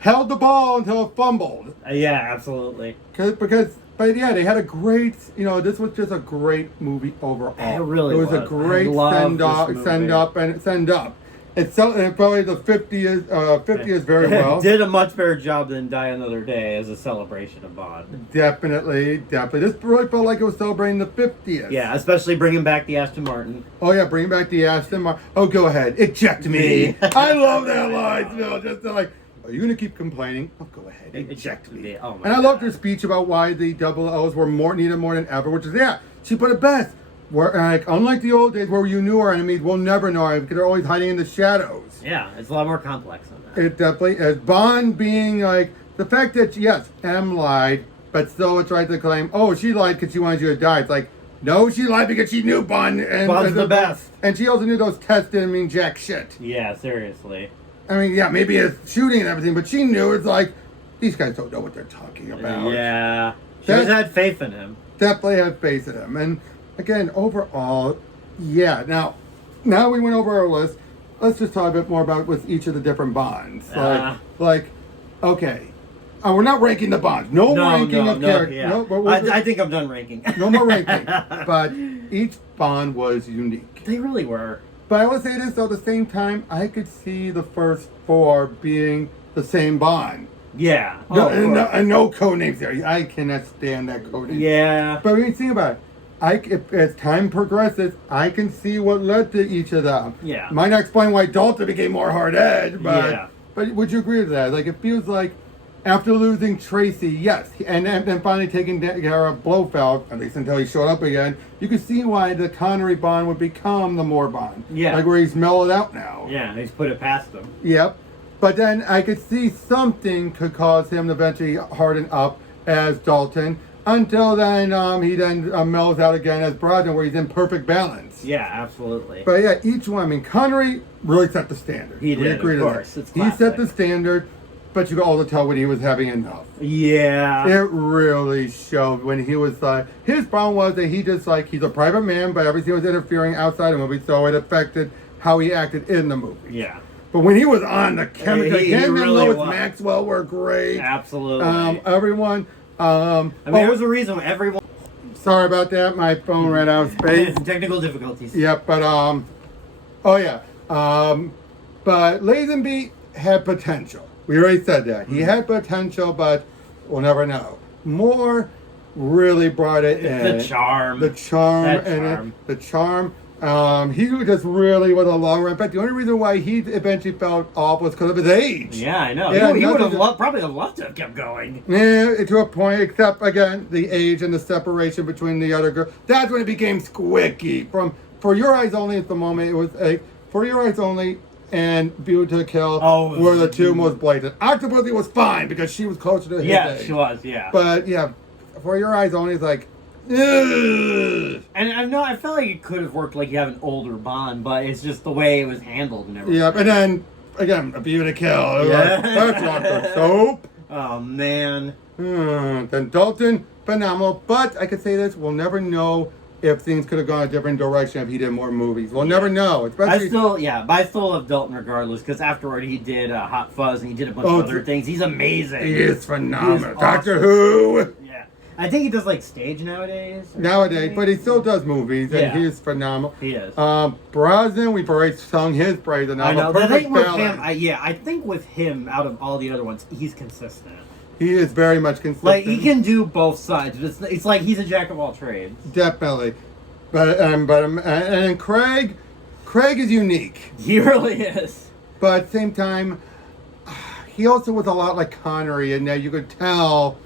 held the ball until it fumbled. Yeah, absolutely. But yeah, they had a great, this was just a great movie overall. It really was. It was a great send up. It's probably the 50th very well. Did a much better job than Die Another Day as a celebration of Bond. Definitely. This really felt like it was celebrating the 50th. Yeah, especially bringing back the Aston Martin. Oh yeah, bringing back the Aston Martin. Oh, go ahead, eject me. I love that line. Just like, are you gonna keep complaining? Oh, go ahead, eject me. Oh my and I loved her speech about why the double O's were needed more than ever, which is she put it best. Where, unlike the old days where you knew our enemies, we'll never know our enemies because they're always hiding in the shadows. Yeah, it's a lot more complex than that. It definitely is. Bond being like, the fact that, yes, M lied, but still tried to claim, she lied because she wanted you to die. It's like, no, she lied because she knew Bond. Bond's the best. And she also knew those tests didn't mean jack shit. Yeah, seriously. I mean, yeah, maybe it's shooting and everything, but she knew. It's like, these guys don't know what they're talking about. Yeah. She just had faith in him. Definitely had faith in him. And again, overall, yeah. Now we went over our list. Let's just talk a bit more about with each of the different Bonds. Okay. We're not ranking the Bonds. No ranking of characters. Yeah. No, I think I'm done ranking. No more ranking. But each Bond was unique. They really were. But I will say this, though, at the same time, I could see the first four being the same Bond. Yeah. No code names there. I cannot stand that code name. Yeah. But when you think about it, as time progresses, I can see what led to each of them. Yeah. Might not explain why Dalton became more hard-edged, but would you agree with that? Like, it feels like after losing Tracy, yes, and then finally taking care of Blofeld, at least until he showed up again, you could see why the Connery Bond would become the Moore Bond. Yeah. Like where he's mellowed out now. Yeah, he's put it past him. Yep. But then I could see something could cause him to eventually harden up as Dalton. Until then, he mellows out again as Brosnan, where he's in perfect balance. Yeah, absolutely. But yeah, each one. I mean, Connery really set the standard. He did, of course. It's classic. He set the standard, but you could also tell when he was having enough. Yeah. It really showed when he was his problem was that he's a private man, but everything was interfering outside the movie, so it affected how he acted in the movie. Yeah. But when he was on the camera, him and really Lois Maxwell were great. Absolutely. Everyone. There was a reason everyone. Sorry about that. My phone ran out of space. Technical difficulties. Yep, but but Lazenby had potential. We already said that. He had potential, but we'll never know. Moore really brought it in. The charm. The charm. He just really was a long run. In fact, the only reason why he eventually fell off was because of his age. Yeah, I know. Yeah, he would have probably loved to have kept going. Yeah, to a point, except, again, the age and the separation between the other girl. That's when it became squicky. For Your Eyes Only at the moment, it was For Your Eyes Only and View to Kill were the two most blatant. Octopussy was fine because she was closer to his age. Yeah, she was, yeah. But, yeah, For Your Eyes Only is like, ugh. And I felt like it could have worked like you have an older Bond, but it's just the way it was handled and everything. Yeah, and then, again, A View to Kill. Yeah. That's not good soap. Oh, man. Then Dalton phenomenal. But I could say this: we'll never know if things could have gone a different direction if he did more movies. We'll never know. Especially, but I still love Dalton regardless, because afterward he did Hot Fuzz and he did a bunch of other things. He's amazing. He is phenomenal. He is Doctor awesome. Who. Yeah, I think he does like stage nowadays. But he still does movies, and he is phenomenal. He is. Brosnan, we've already sung his praise enough. I know. A The thing perfect with balance. him, I think with him, out of all the other ones, he's consistent. He is very much consistent. Like, he can do both sides. It's like he's a jack of all trades. Definitely. And Craig is unique. He really is. But at the same time, he also was a lot like Connery in that you could tell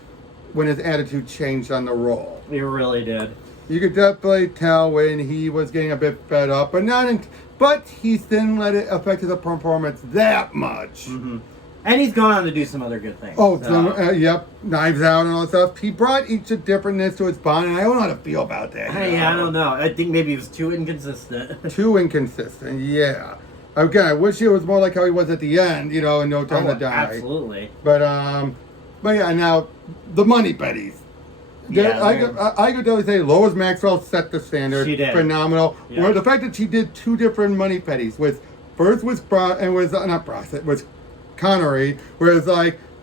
when his attitude changed on the role. He really did. You could definitely tell when he was getting a bit fed up, but he didn't let it affect his performance that much. Mm-hmm. And he's gone on to do some other good things. Yep, Knives Out and all that stuff. He brought each a differentness to his Bond, and I don't know how to feel about that. I don't know. I think maybe he was too inconsistent. Too inconsistent, yeah. Again, I wish it was more like how he was at the end, in No Time to Die. Absolutely. But yeah, now, the money Betties. Yeah, I could definitely say Lois Maxwell set the standard. She did. Phenomenal. Yeah. Well, the fact that she did two different money petties was Connery, whereas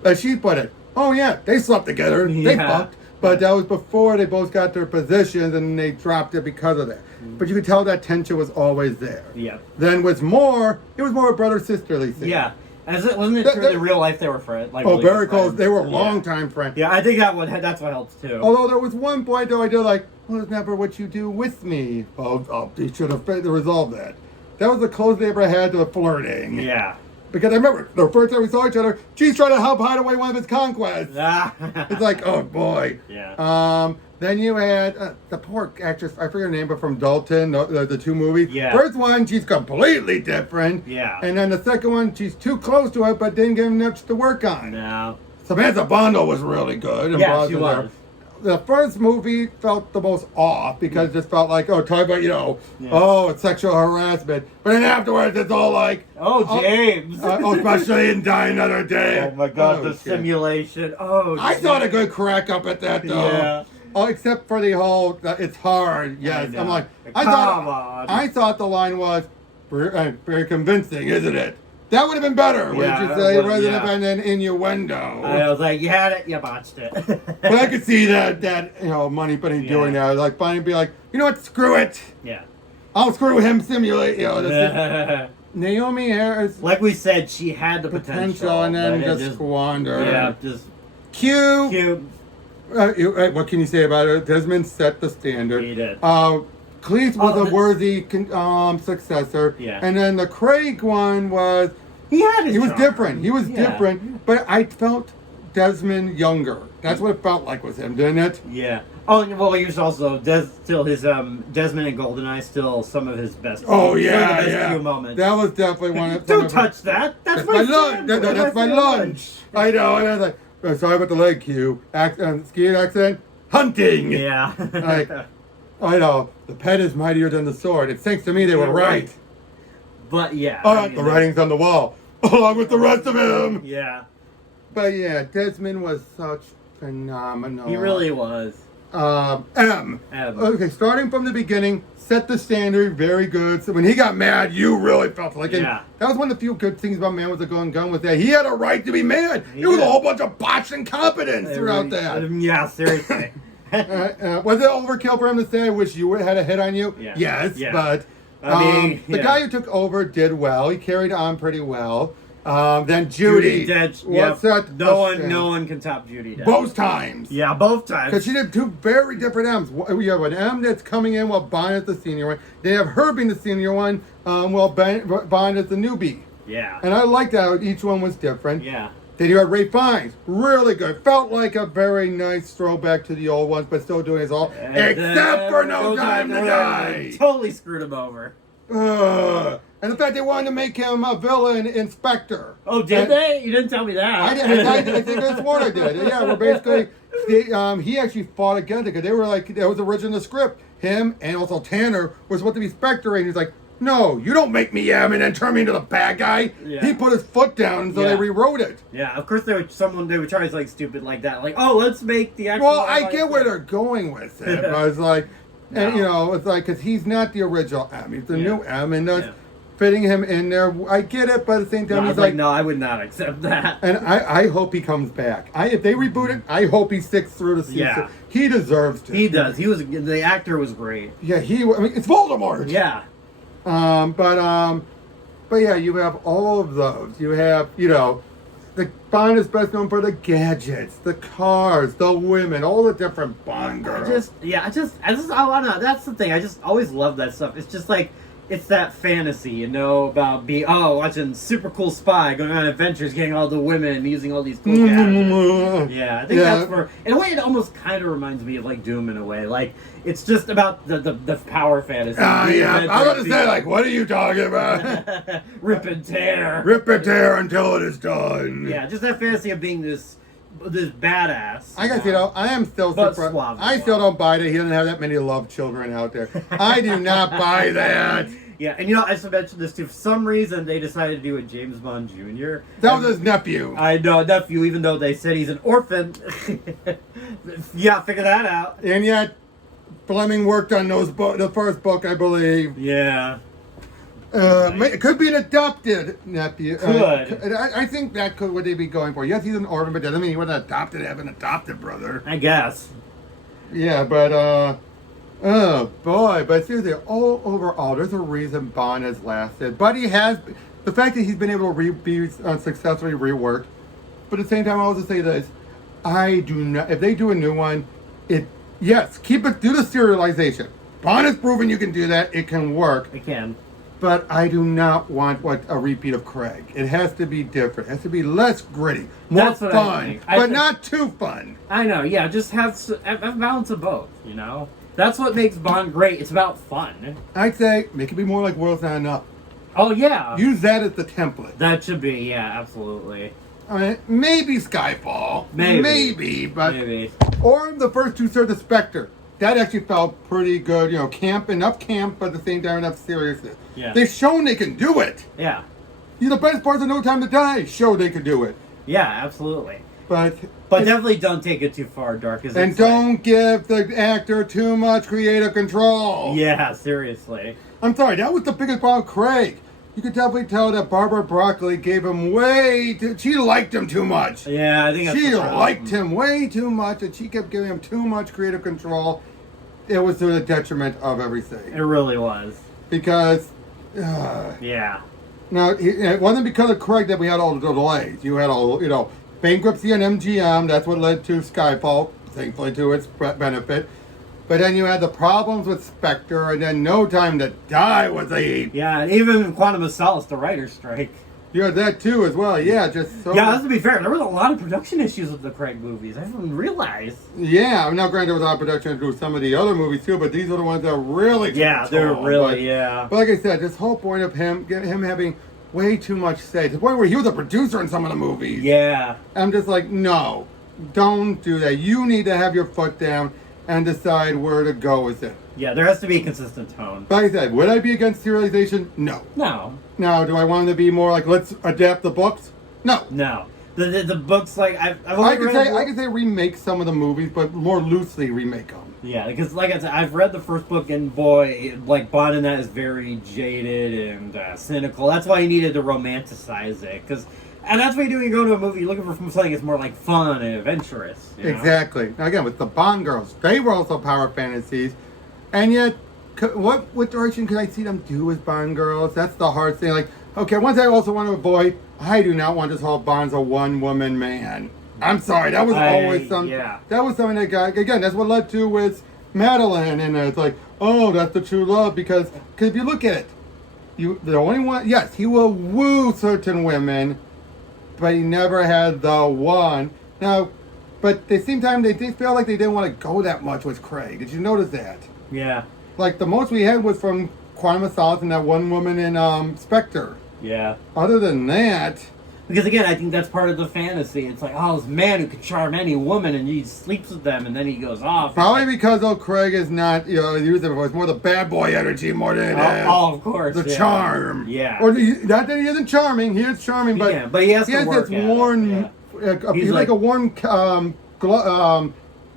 as she put it, oh yeah, they slept together, they fucked, but that was before they both got their positions and they dropped it because of that. But you could tell that tension was always there. Yeah. Then it was more a brother-sisterly thing. Yeah. Wasn't it true in real life they were friends? Like, really very close. friends? They were long-time friends. Yeah, I think that's what helps too. Although there was one point though I did well, it's never what you do with me. Oh, they should have resolved that. That was the closest they ever had to flirting. Yeah. Because I remember the first time we saw each other, she's trying to help hide away one of his conquests. It's like, oh boy. Yeah. Then you had the poor actress, I forget her name, but from Dalton, the two movies. Yeah. First one, she's completely different. Yeah. And then the second one, she's too close to it, but didn't give him much to work on. No. Samantha Bondo was really good. Yeah, she was. The first movie felt the most off because it just felt like, talk about, it's sexual harassment. But then afterwards, it's all like, James. Especially in Die Another Day. Oh my God, the simulation. I thought a good crack up at that though. Yeah. Oh, except for the whole, it's hard. Yes, I'm like, I thought the line was very convincing, isn't it? That would have been better, would you say, rather than have been an innuendo. I was like, you had it, you botched it. But I could see that Money Penny doing that. Like, finally be like, you know what, screw it. Yeah. I'll screw him, simulate, Naomi Harris. Like we said, she had the potential. And then just squandered. Yeah, just... Cute. What can you say about it? Desmond set the standard. He did. Cleese was a worthy successor. Yeah. And then the Craig one was... He was different. He was different. But I felt Desmond younger. That's what it felt like with him, didn't it? Yeah. Oh, well, he was also... still his... Desmond and GoldenEye still some of his best... Oh, yeah, few moments. That was definitely one of... Don't touch that! That's my lunch! That's my lunch! I know. And I was like, sorry about the leg cue. Skiing accident? Hunting! Yeah. I know. The pen is mightier than the sword. It thinks to me they were right. But yeah. The writing's on the wall, along with the rest of him. Yeah. But yeah, Desmond was such phenomenal. He really was. M. Okay, starting from the beginning, set the standard, very good. So when he got mad, you really felt like it. Yeah. That was one of the few good things about Man with a Golden Gun was that he had a right to be mad. It was a whole bunch of botched incompetence throughout that. Yeah, seriously. Was it overkill for him to say, I wish you had a hit on you? Yeah. Yes, but the guy who took over did well. He carried on pretty well. Then Judy. No one can top Judy Dench. Both times. Yeah, both times. Because she did two very different M's. We have an M that's coming in while Bond is the senior one. They have her being the senior one while Bond is the newbie. Yeah. And I liked that each one was different. Yeah. Then you had Ray Fiennes, really good. Felt like a very nice throwback to the old ones, but still doing his all. Except for No Time to Die. Totally screwed him over. And the fact they wanted to make him a villain inspector. Oh, did they? You didn't tell me that. I think that's what I did. Yeah, we're basically, he actually fought against it because they were like, that was original script. Him and also Tanner were supposed to be Spectre, and he's like, No, you don't make me M and then turn me into the bad guy. Yeah. He put his foot down, so they rewrote it. Yeah, of course they would try like stupid like that. Like, oh, let's make the actual... Well, I get where they're going with it. But it's like, and you know, it's like, because he's not the original M. He's the new M, and that's fitting him in there. I get it, but at the same time, No, he's like, no, I would not accept that. And I hope he comes back. If they reboot it, I hope he sticks through the season. Yeah. He deserves to. He does. The actor was great. Yeah, I mean, it's Voldemort. Yeah. But yeah, you have all of those. You have, you know, the Bond is best known for the gadgets, the cars, the women, all the different Bond girls. I wanna. That's the thing. I just always love that stuff. It's just like, it's that fantasy, you know, about watching super cool spy, going on adventures, getting all the women, using all these cool gadgets. Yeah, I think that's for... In a way, it almost kind of reminds me of, like, Doom in a way. Like, it's just about the power fantasy. Yeah. I was going to say, like, what are you talking about? Rip and tear. Rip and tear until it is done. Yeah, just that fantasy of being this badass. I guess, you know, I am still surprised. I still don't buy that he doesn't have that many love children out there. I do not buy that. Yeah, and you know, I should mention this too. For some reason, they decided to do a James Bond Jr. That was his nephew. I know, nephew, even though they said he's an orphan. Yeah, figure that out. And yet, Fleming worked on the first book, I believe. Yeah. It could be an adopted nephew. Could. I think that could what they'd be going for. Yes, he's an orphan, but doesn't mean he wasn't adopted. Have an adopted brother. I guess. Yeah, but oh boy! But seriously, overall, there's a reason Bond has lasted. But he has the fact that he's been able to be successfully reworked. But at the same time, I also say this: I do not. If they do a new one, keep it. Do the serialization. Bond has proven you can do that. It can work. It can. But I do not want a repeat of Craig. It has to be different. It has to be less gritty, more fun, but not too fun. I know, yeah. Just have a balance of both, you know? That's what makes Bond great. It's about fun. I'd say make it be more like World's Not Enough. Oh, yeah. Use that as the template. That should be, yeah, absolutely. I mean, maybe Skyfall. Maybe. Or the first two Sir the Spectre. That actually felt pretty good, you know, enough camp, but at the same time enough seriousness. Yeah. They've shown they can do it. Yeah. The best parts of No Time to Die show they can do it. Yeah, absolutely. But definitely don't take it too far, Dark. And don't give the actor too much creative control. Yeah, seriously. I'm sorry, that was the biggest problem with Craig. You could definitely tell that Barbara Broccoli gave him she liked him too much. Yeah, I think that's she liked him way too much, and she kept giving him too much creative control. It was to the detriment of everything. It really was. Because, yeah. Now, it wasn't because of Craig that we had all the delays. You had all, you know, bankruptcy on MGM. That's what led to Skyfall, thankfully to its benefit. But then you had the problems with Spectre, and then No Time to Die was Yeah, and even Quantum of Solace, the writer's strike. You had that too as well, yeah, just so... Yeah, let's be fair, there was a lot of production issues with the Craig movies. I didn't realize. Yeah, I'm not granted there was a lot of production through some of the other movies too, but these are the ones that really... Yeah, they're really, But like I said, this whole point of him having way too much say, to the point where he was a producer in some of the movies. Yeah. I'm just like, no, don't do that. You need to have your foot down and decide where to go with it. Yeah, there has to be a consistent tone. But like I said, would I be against serialization? No. No. Now, do I want it to be more like, let's adapt the books? No. No. The books, like, I could say remake some of the movies, but more loosely remake them. Yeah, because like I said, I've read the first book, and boy, like, Bond in that is very jaded and cynical. That's why you needed to romanticize it, and that's what you do when you go to a movie. You're looking for something that's more like fun and adventurous. You know? Exactly. Now again, with the Bond girls, they were also power fantasies, and yet, what direction could I see them do with Bond girls? That's the hard thing. Like, okay, one thing I also want to avoid, I do not want this whole Bond's a one-woman man. I'm sorry, that was always something. Yeah. That was something that got, again, that's what led to with Madeline, and it's like, oh, that's the true love, because if you look at it, the only one, yes, he will woo certain women, but he never had the one. Now, but at the same time, they felt like they didn't want to go that much with Craig. Did you notice that? Yeah. Like, the most we had was from Quantum of Solace and that one woman in Spectre. Yeah. Other than that... Because again, I think that's part of the fantasy. It's like, oh, this man who can charm any woman, and he sleeps with them, and then he goes off. Probably because Craig is not, used it before. It's more the bad boy energy more than it is. Oh, of course. The charm. Yeah. Or not that he isn't charming. He is charming, but he has to work this at worn. it. Yeah. He's like a worn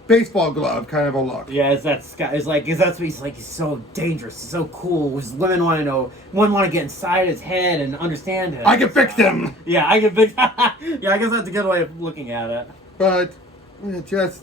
baseball glove kind of a look. Yeah, it's that Scott. It's like, that's what he's like. He's so dangerous. He's so cool. His women want to know. Women want to get inside his head and understand him. I can fix him. Yeah, I can fix. Yeah, I guess that's a good way of looking at it. But it just.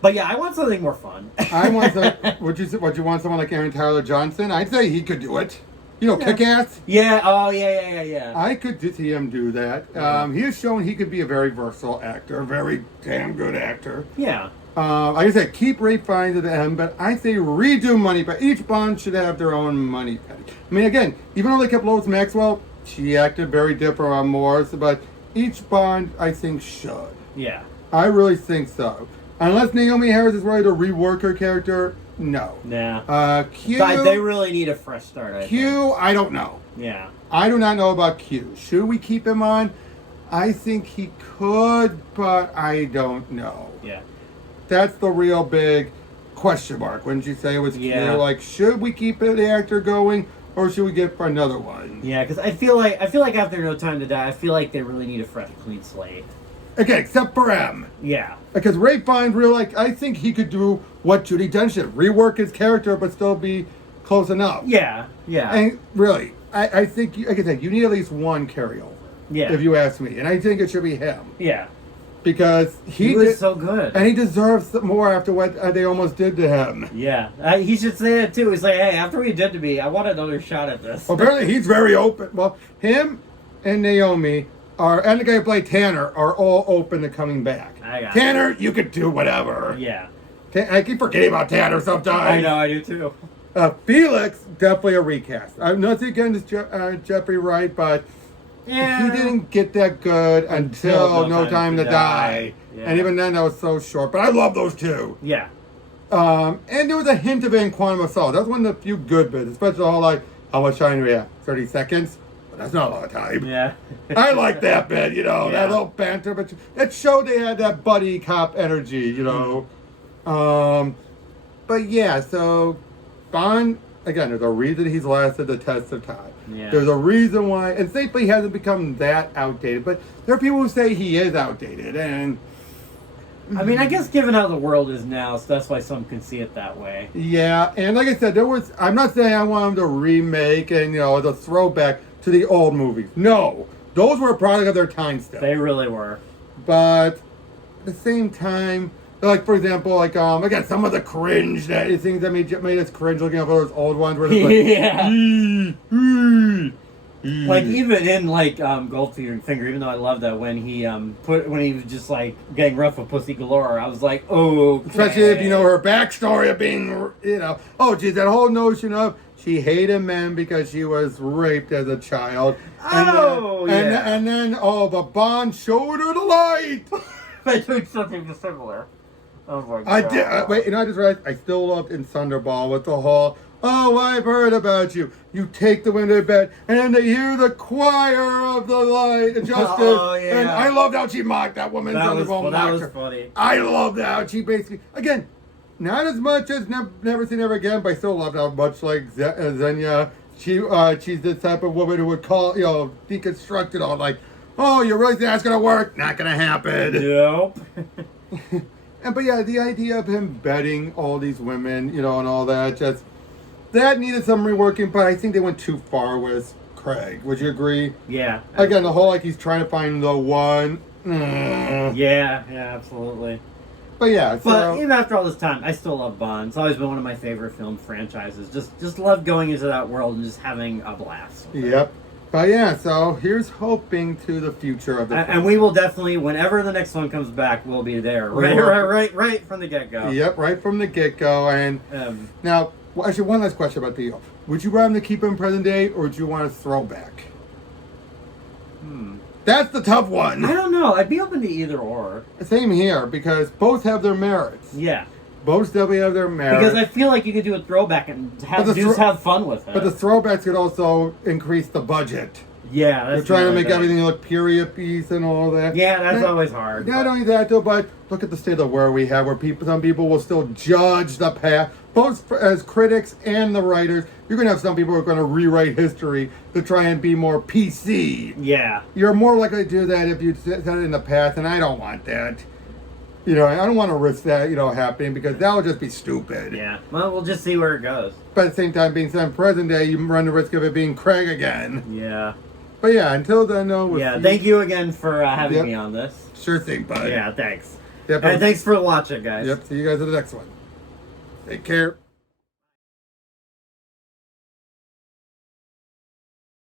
But yeah, I want something more fun. I want would you want someone like Aaron Tyler Johnson? I'd say he could do it. Kick-Ass? Yeah, oh, yeah. I could see him do that. He has shown he could be a very versatile actor, a very damn good actor. Yeah. Like I said, keep Ray Fiennes at the end, but I say redo Money Penny. Each Bond should have their own Money Penny. I mean, again, even though they kept Lois Maxwell, she acted very different on Morse, but each Bond, I think, should. Yeah. I really think so. Unless Naomi Harris is ready to rework her character, no. Nah. Q. But they really need a fresh start, I think. I don't know. Yeah. I do not know about Q. Should we keep him on? I think he could, but I don't know. Yeah. That's the real big question mark. Wouldn't you say it was Q? Like, should we keep the actor going, or should we get for another one? Yeah, because I feel like after No Time to Die, I feel like they really need a fresh, clean slate. Okay, except for M. Yeah. Because Ray Fiennes, I think he could do what Judi Dench did. Rework his character, but still be close enough. Yeah. And really, I think, like I said, you need at least one carryover. Yeah. If you ask me. And I think it should be him. Yeah. Because he was so good. And he deserves more after what they almost did to him. Yeah. He should say it too. He's like, hey, after what you did to me, I want another shot at this. Well, apparently he's very open. Well, him and Naomi and the guy who played Tanner are all open to coming back. Tanner, you could do whatever. Yeah. I keep forgetting about Tanner sometimes. I know, I do too. Felix, definitely a recast. Nothing against Jeffrey Wright, but he didn't get that good until No Time to Die. Yeah. And even then, that was so short. But I love those two. Yeah. And there was a hint of it in Quantum of Solace. That was one of the few good bits, especially the whole, how much time do we have? 30 seconds? That's not a lot of time. Yeah. I like that bit, that little banter. But that showed they had that buddy cop energy, But yeah, so Bond, again, there's a reason he's lasted the test of time. Yeah. There's a reason why, and safely he hasn't become that outdated. But there are people who say he is outdated, and I mean, I guess given how the world is now, so that's why some can see it that way. Yeah, and like I said, I'm not saying I want him to remake and, the throwback to the old movies. No, those were a product of their time still. They really were. But at the same time, like, for example, again, some of the cringe things that made us cringe looking at those old ones where it's like even in Goldfinger, even though I love that when he was just getting rough with Pussy Galore, I was like, oh, especially if you know her backstory of being, geez, that whole notion of she hated men because she was raped as a child. And then but Bond showed her the light. They doing something similar. Oh my God. I did. Wait, I just realized I still loved in Thunderball with the whole, I've heard about you. You take the women to bed, and then they hear the choir of the light and justice. And I loved how she mocked that woman. That was funny. I loved how she basically, again, not as much as Never Say Never Again, but I still loved how much like Xenia, she's the type of woman who would call, deconstruct it all, like, you really think that's gonna work? Not gonna happen. Nope. But yeah, the idea of him betting all these women, and all that, that needed some reworking, but I think they went too far with Craig. Would you agree? Yeah. Again, the whole, he's trying to find the one. Yeah, absolutely. But yeah, but even after all this time, I still love Bond. It's always been one of my favorite film franchises. Just love going into that world and just having a blast. Yep. But yeah, so here's hoping to the future of the and we will definitely, whenever the next one comes back, we'll be there. Right from the get-go. Yep, right from the get-go. And now, actually, one last question about the... Would you rather keep him present day, or would you want a throwback? That's the tough one. I don't know. I'd be open to either or. Same here, because both have their merits. Yeah. Both definitely have their merits. Because I feel like you could do a throwback and have fun with it. But the throwbacks could also increase the budget. Yeah, that's They're trying to the make other everything look period piece and all that. thing. Yeah, that's Not- always hard. Not but- only that though, but look at the state of where we have, where some people will still judge the past, both as critics and the writers. You're gonna have some people who are gonna rewrite history to try and be more PC. Yeah. You're more likely to do that if you said it in the past, and I don't want that. You know, I don't want to risk that, happening, because that would just be stupid. Yeah. Well, we'll just see where it goes. But at the same time, being set in present day, you run the risk of it being Craig again. Yeah. But yeah, until then, though. We'll Yeah. see. Thank you again for having Yep. me on this. Sure thing, bud. Yeah. Thanks. Yep. And thanks for watching, guys. Yep. See you guys at the next one. Take care.